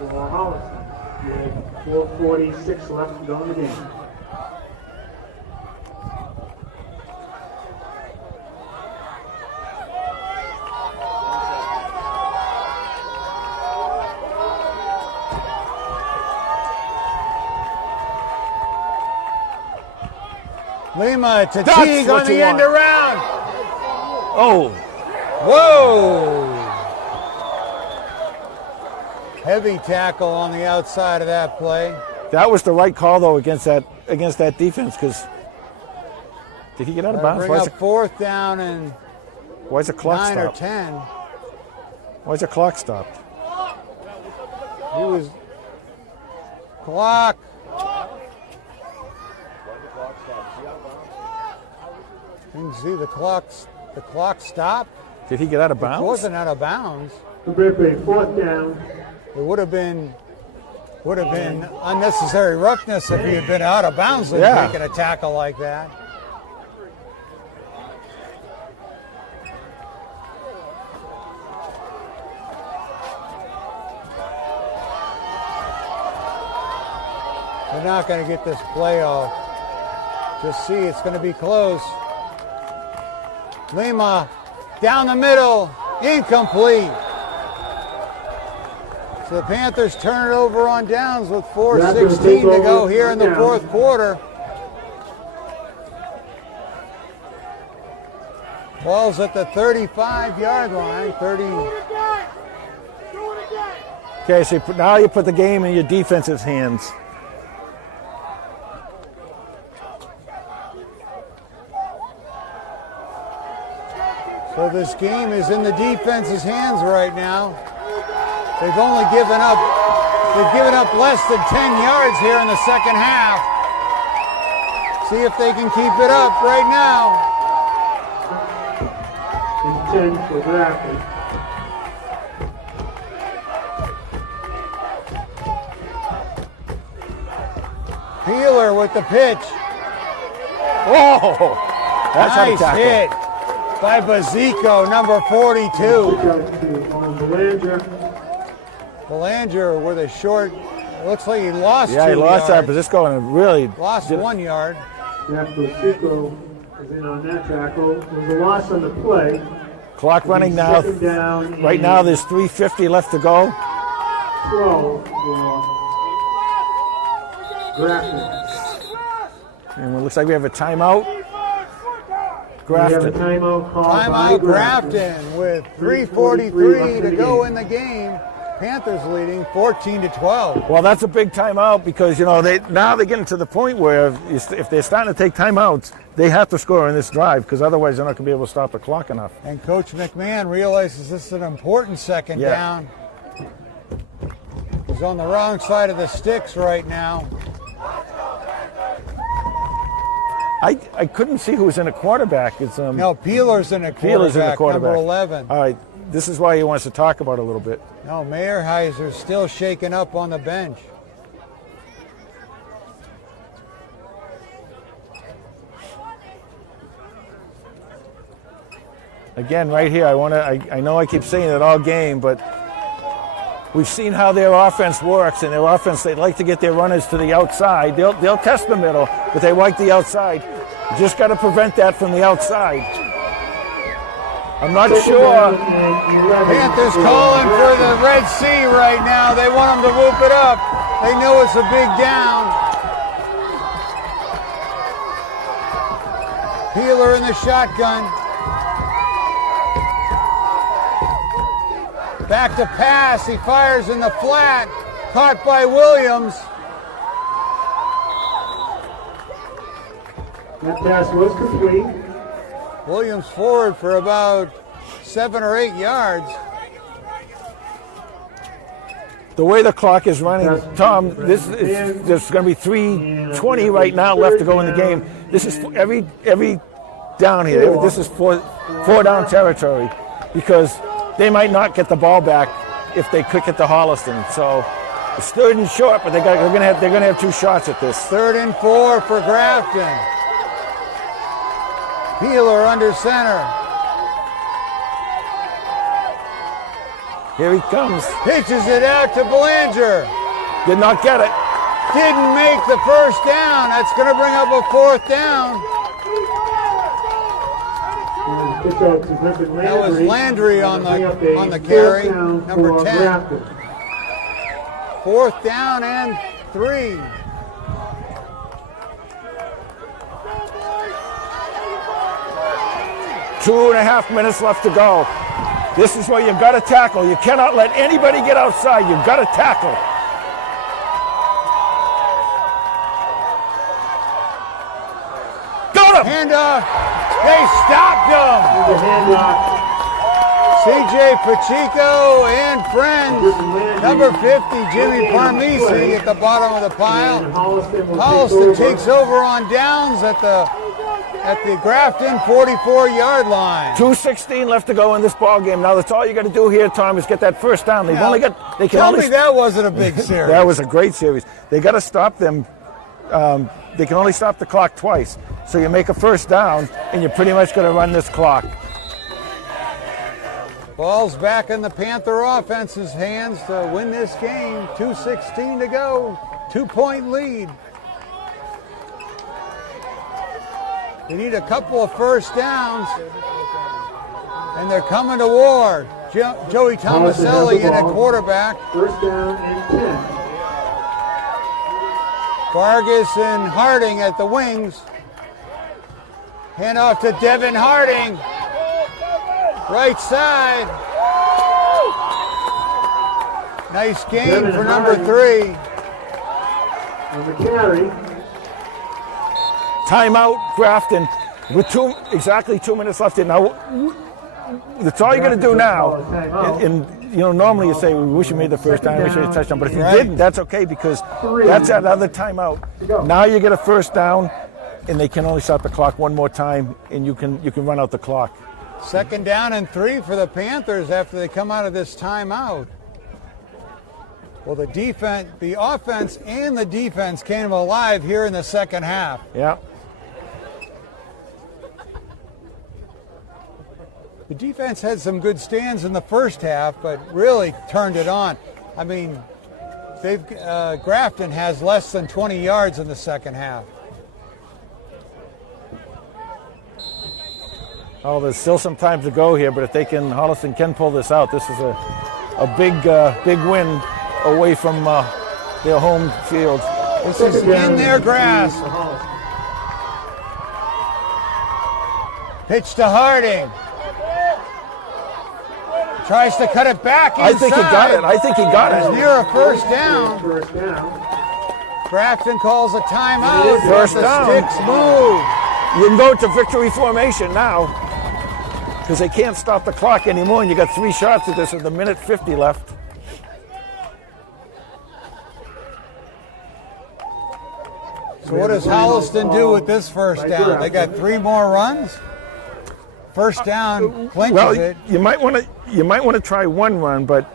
4:46 left to go in the game. Lima to Teague on the end around. Oh. Whoa. Heavy tackle on the outside of that play. That was the right call, though, against that defense, because did he get out of bounds? Bring up fourth down and why is the clock 9 stopped? or 10. Why is the clock stopped? He was clock. Didn't see the clock stopped. Did he get out of bounds? It wasn't out of bounds. Fourth down. It would have been unnecessary roughness if he had been out of bounds and taking a tackle like that. They're not going to get this play off. Just see, it's going to be close. Lima down the middle, incomplete. So the Panthers turn it over on downs with 4:16 to go here in the fourth quarter. Ball's at the 35-yard line. 30. Okay, so now you put the game in your defensive hands. So this game is in the defense's hands right now. They've only given up less than 10 yards here in the second half. See if they can keep it up right now. It's 10 for Grafton. Peeler with the pitch. Oh, that's how to Nice tackle. hit by Bazico, number 42. Belanger with a short, it looks like he lost Yeah, 2 he lost that, yards. but this going really Lost 1 yard. Bazico is in on that tackle. It was a loss on the play. clock running now. Second down Right now, there's 3:50 left to go. 12 for Grafton. And it looks like we have a timeout. We have a Grafton. timeout called by Timeout Grafton with 3:43 to go in the game. Panthers leading 14-12. Well, that's a big timeout because, you know, now they're getting to the point where if they're starting to take timeouts, they have to score in this drive because otherwise they're not going to be able to stop the clock enough. And Coach McMahon realizes this is an important second down. He's on the wrong side of the sticks right now. I couldn't see who was in a quarterback. It's No, Peeler's in a quarterback, Peeler's in the quarterback. number 11. All right, this is why he wants to talk about it a little bit. No, Meyerheiser's still shaken up on the bench. Again, right here, I know I keep saying it all game, but we've seen how their offense works, and their offense, they like to get their runners to the outside. They'll test the middle, but they like the outside. You just got to prevent that from the outside. I'm not sure. Panthers calling for the Red Sea right now. They want them to whoop it up. They know it's a big down. Peeler in the shotgun. Back to pass. He fires in the flat. Caught by Williams. That pass was complete. Williams forward for about 7 or 8 yards. The way the clock is running, Tom, there's going to be 3:20 right now left to go in the game. This is every down here. This is four down territory because they might not get the ball back if they kick it to Holliston. So it's 3rd and short, but they're going to have 2 shots at this. 3rd and 4 for Grafton. Peeler under center. Here he comes. Pitches it out to Belanger. Did not get it. Didn't make the first down. That's going to bring up a 4th down. That was Landry on the carry, number 10. 4th down and 3. Two and a half minutes left to go. This is where you've got to tackle. You cannot let anybody get outside. You've got to tackle. Got him! Handoff. They stopped him. C.J. Pacheco and friends. Number 50, Jimmy Parmisi at the bottom of the pile. Holliston takes over on downs at the Grafton 44-yard line. 2:16 left to go in this ball game. Now that's all you got to do here, Tom, is get that first down. Tell me that wasn't a big series. That was a great series. They got to stop them. They can only stop the clock twice. So you make a first down, and you're pretty much going to run this clock. Ball's back in the Panther offense's hands to win this game. 2:16 to go. 2-point lead. They need a couple of first downs, and they're coming to war. Joey Tomaselli in at quarterback. First down and 10. Vargas and Harding at the wings. Hand off to Devin Harding. Right side. Nice game Devin for number Harding. 3. On the carry. Timeout, Grafton, with exactly 2 minutes left. Now, that's all you're going to do now. And normally you say, we wish you made the first down, wish you had a touchdown. But if you didn't, that's okay, because that's another timeout. Now you get a first down, and they can only start the clock one more time, and you can run out the clock. Second down and 3 for the Panthers after they come out of this timeout. Well, the offense and the defense came alive here in the second half. Yeah. The defense had some good stands in the first half, but really turned it on. I mean, Grafton has less than 20 yards in the second half. Oh, there's still some time to go here, but if Holliston can pull this out, this is a big win away from their home field. This is in their grass. Pitch to Harding. Tries to cut it back inside. I think he got it. It's near a first down. Grafton calls a timeout. First the down. Sticks move. You can go to victory formation now, because they can't stop the clock anymore, and you got 3 shots at this with a minute 50 left. So what does Holliston do with this first down? They got 3 more runs. First down clinches it. You might want to try one run, but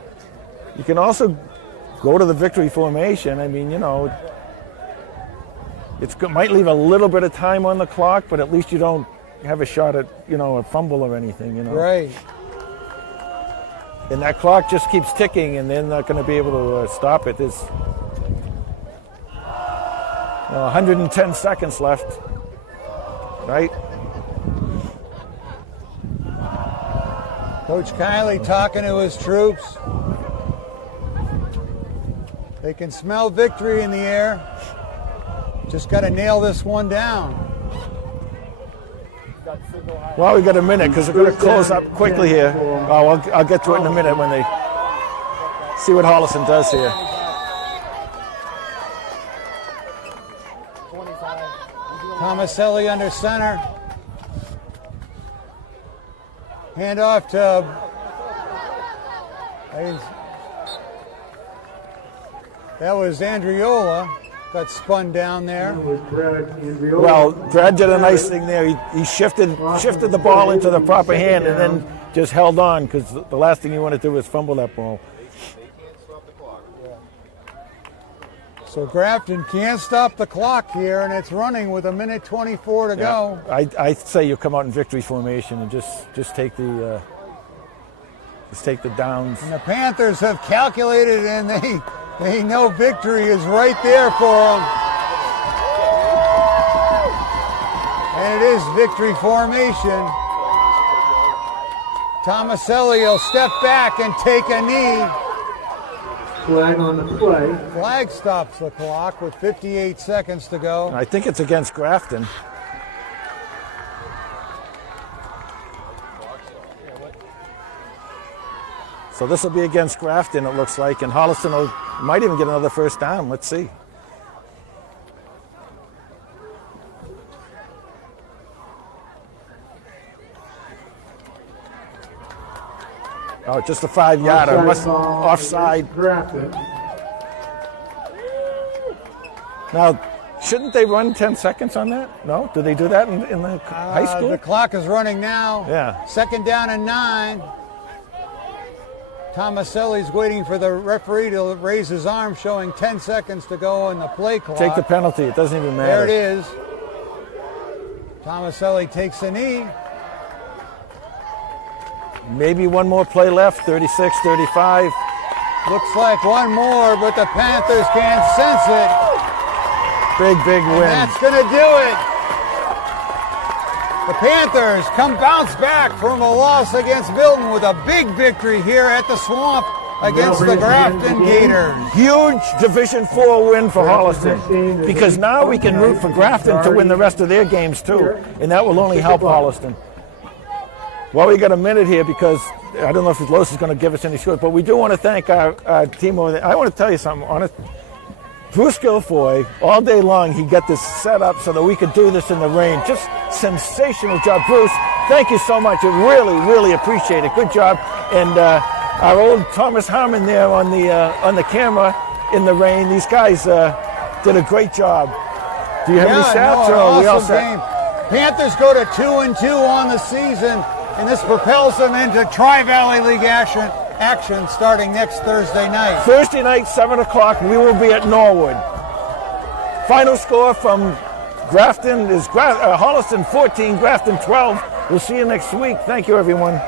you can also go to the victory formation. I mean, it might leave a little bit of time on the clock, but at least you don't have a shot at a fumble or anything. Right. And that clock just keeps ticking, and they're not going to be able to stop it. There's 110 seconds left, right? Coach Kiley talking to his troops. They can smell victory in the air. Just got to nail this one down. Well, we got a minute, because we're going to close up quickly here. Oh, I'll get to it in a minute when they see what Holliston does here. Tomaselli under center. Hand off to that was Andriola. Got spun down there. Well, Brad did a nice thing there. He shifted the ball into the proper hand and then just held on, because the last thing you want to do is fumble that ball. So Grafton can't stop the clock here, and it's running with 1:24 to go. I say you come out in victory formation and just take the downs. And the Panthers have calculated, and they know victory is right there for them. And it is victory formation. Tomaselli will step back and take a knee. Flag on the play. Flag stops the clock with 58 seconds to go. I think it's against Grafton. So this will be against Grafton, it looks like, and Holliston might even get another first down. Let's see. Oh, just a 5-yarder. Offside. Now, shouldn't they run 10 seconds on that? No? Do they do that in the high school? The clock is running now. Yeah. Second down and 9. Tomaselli's waiting for the referee to raise his arm, showing 10 seconds to go on the play clock. Take the penalty. It doesn't even matter. There it is. Tomaselli takes a knee. Maybe one more play left, 36-35. Looks like one more, but the Panthers can't sense it. Big win. And that's going to do it. The Panthers come bounce back from a loss against Milton with a big victory here at the Swamp against the Grafton Gators. Huge Division 4 win for Holliston, because now we can root for Grafton to win the rest of their games too, and that will only help Holliston. Well, we got a minute here because I don't know if Los is going to give us any scores, but we do want to thank our team over there. I want to tell you something, honest. Bruce Guilfoy, all day long, he got this set up so that we could do this in the rain. Just sensational job. Bruce, thank you so much. I really, really appreciate it. Good job. And our old Thomas Harmon there on the camera in the rain. These guys did a great job. Do you have any stats? Or are we all set? Game. Panthers go to 2-2 on the season, and this propels them into Tri-Valley League action starting next Thursday night. Thursday night, 7 o'clock, we will be at Norwood. Final score from Grafton is Holliston 14, Grafton 12. We'll see you next week. Thank you, everyone.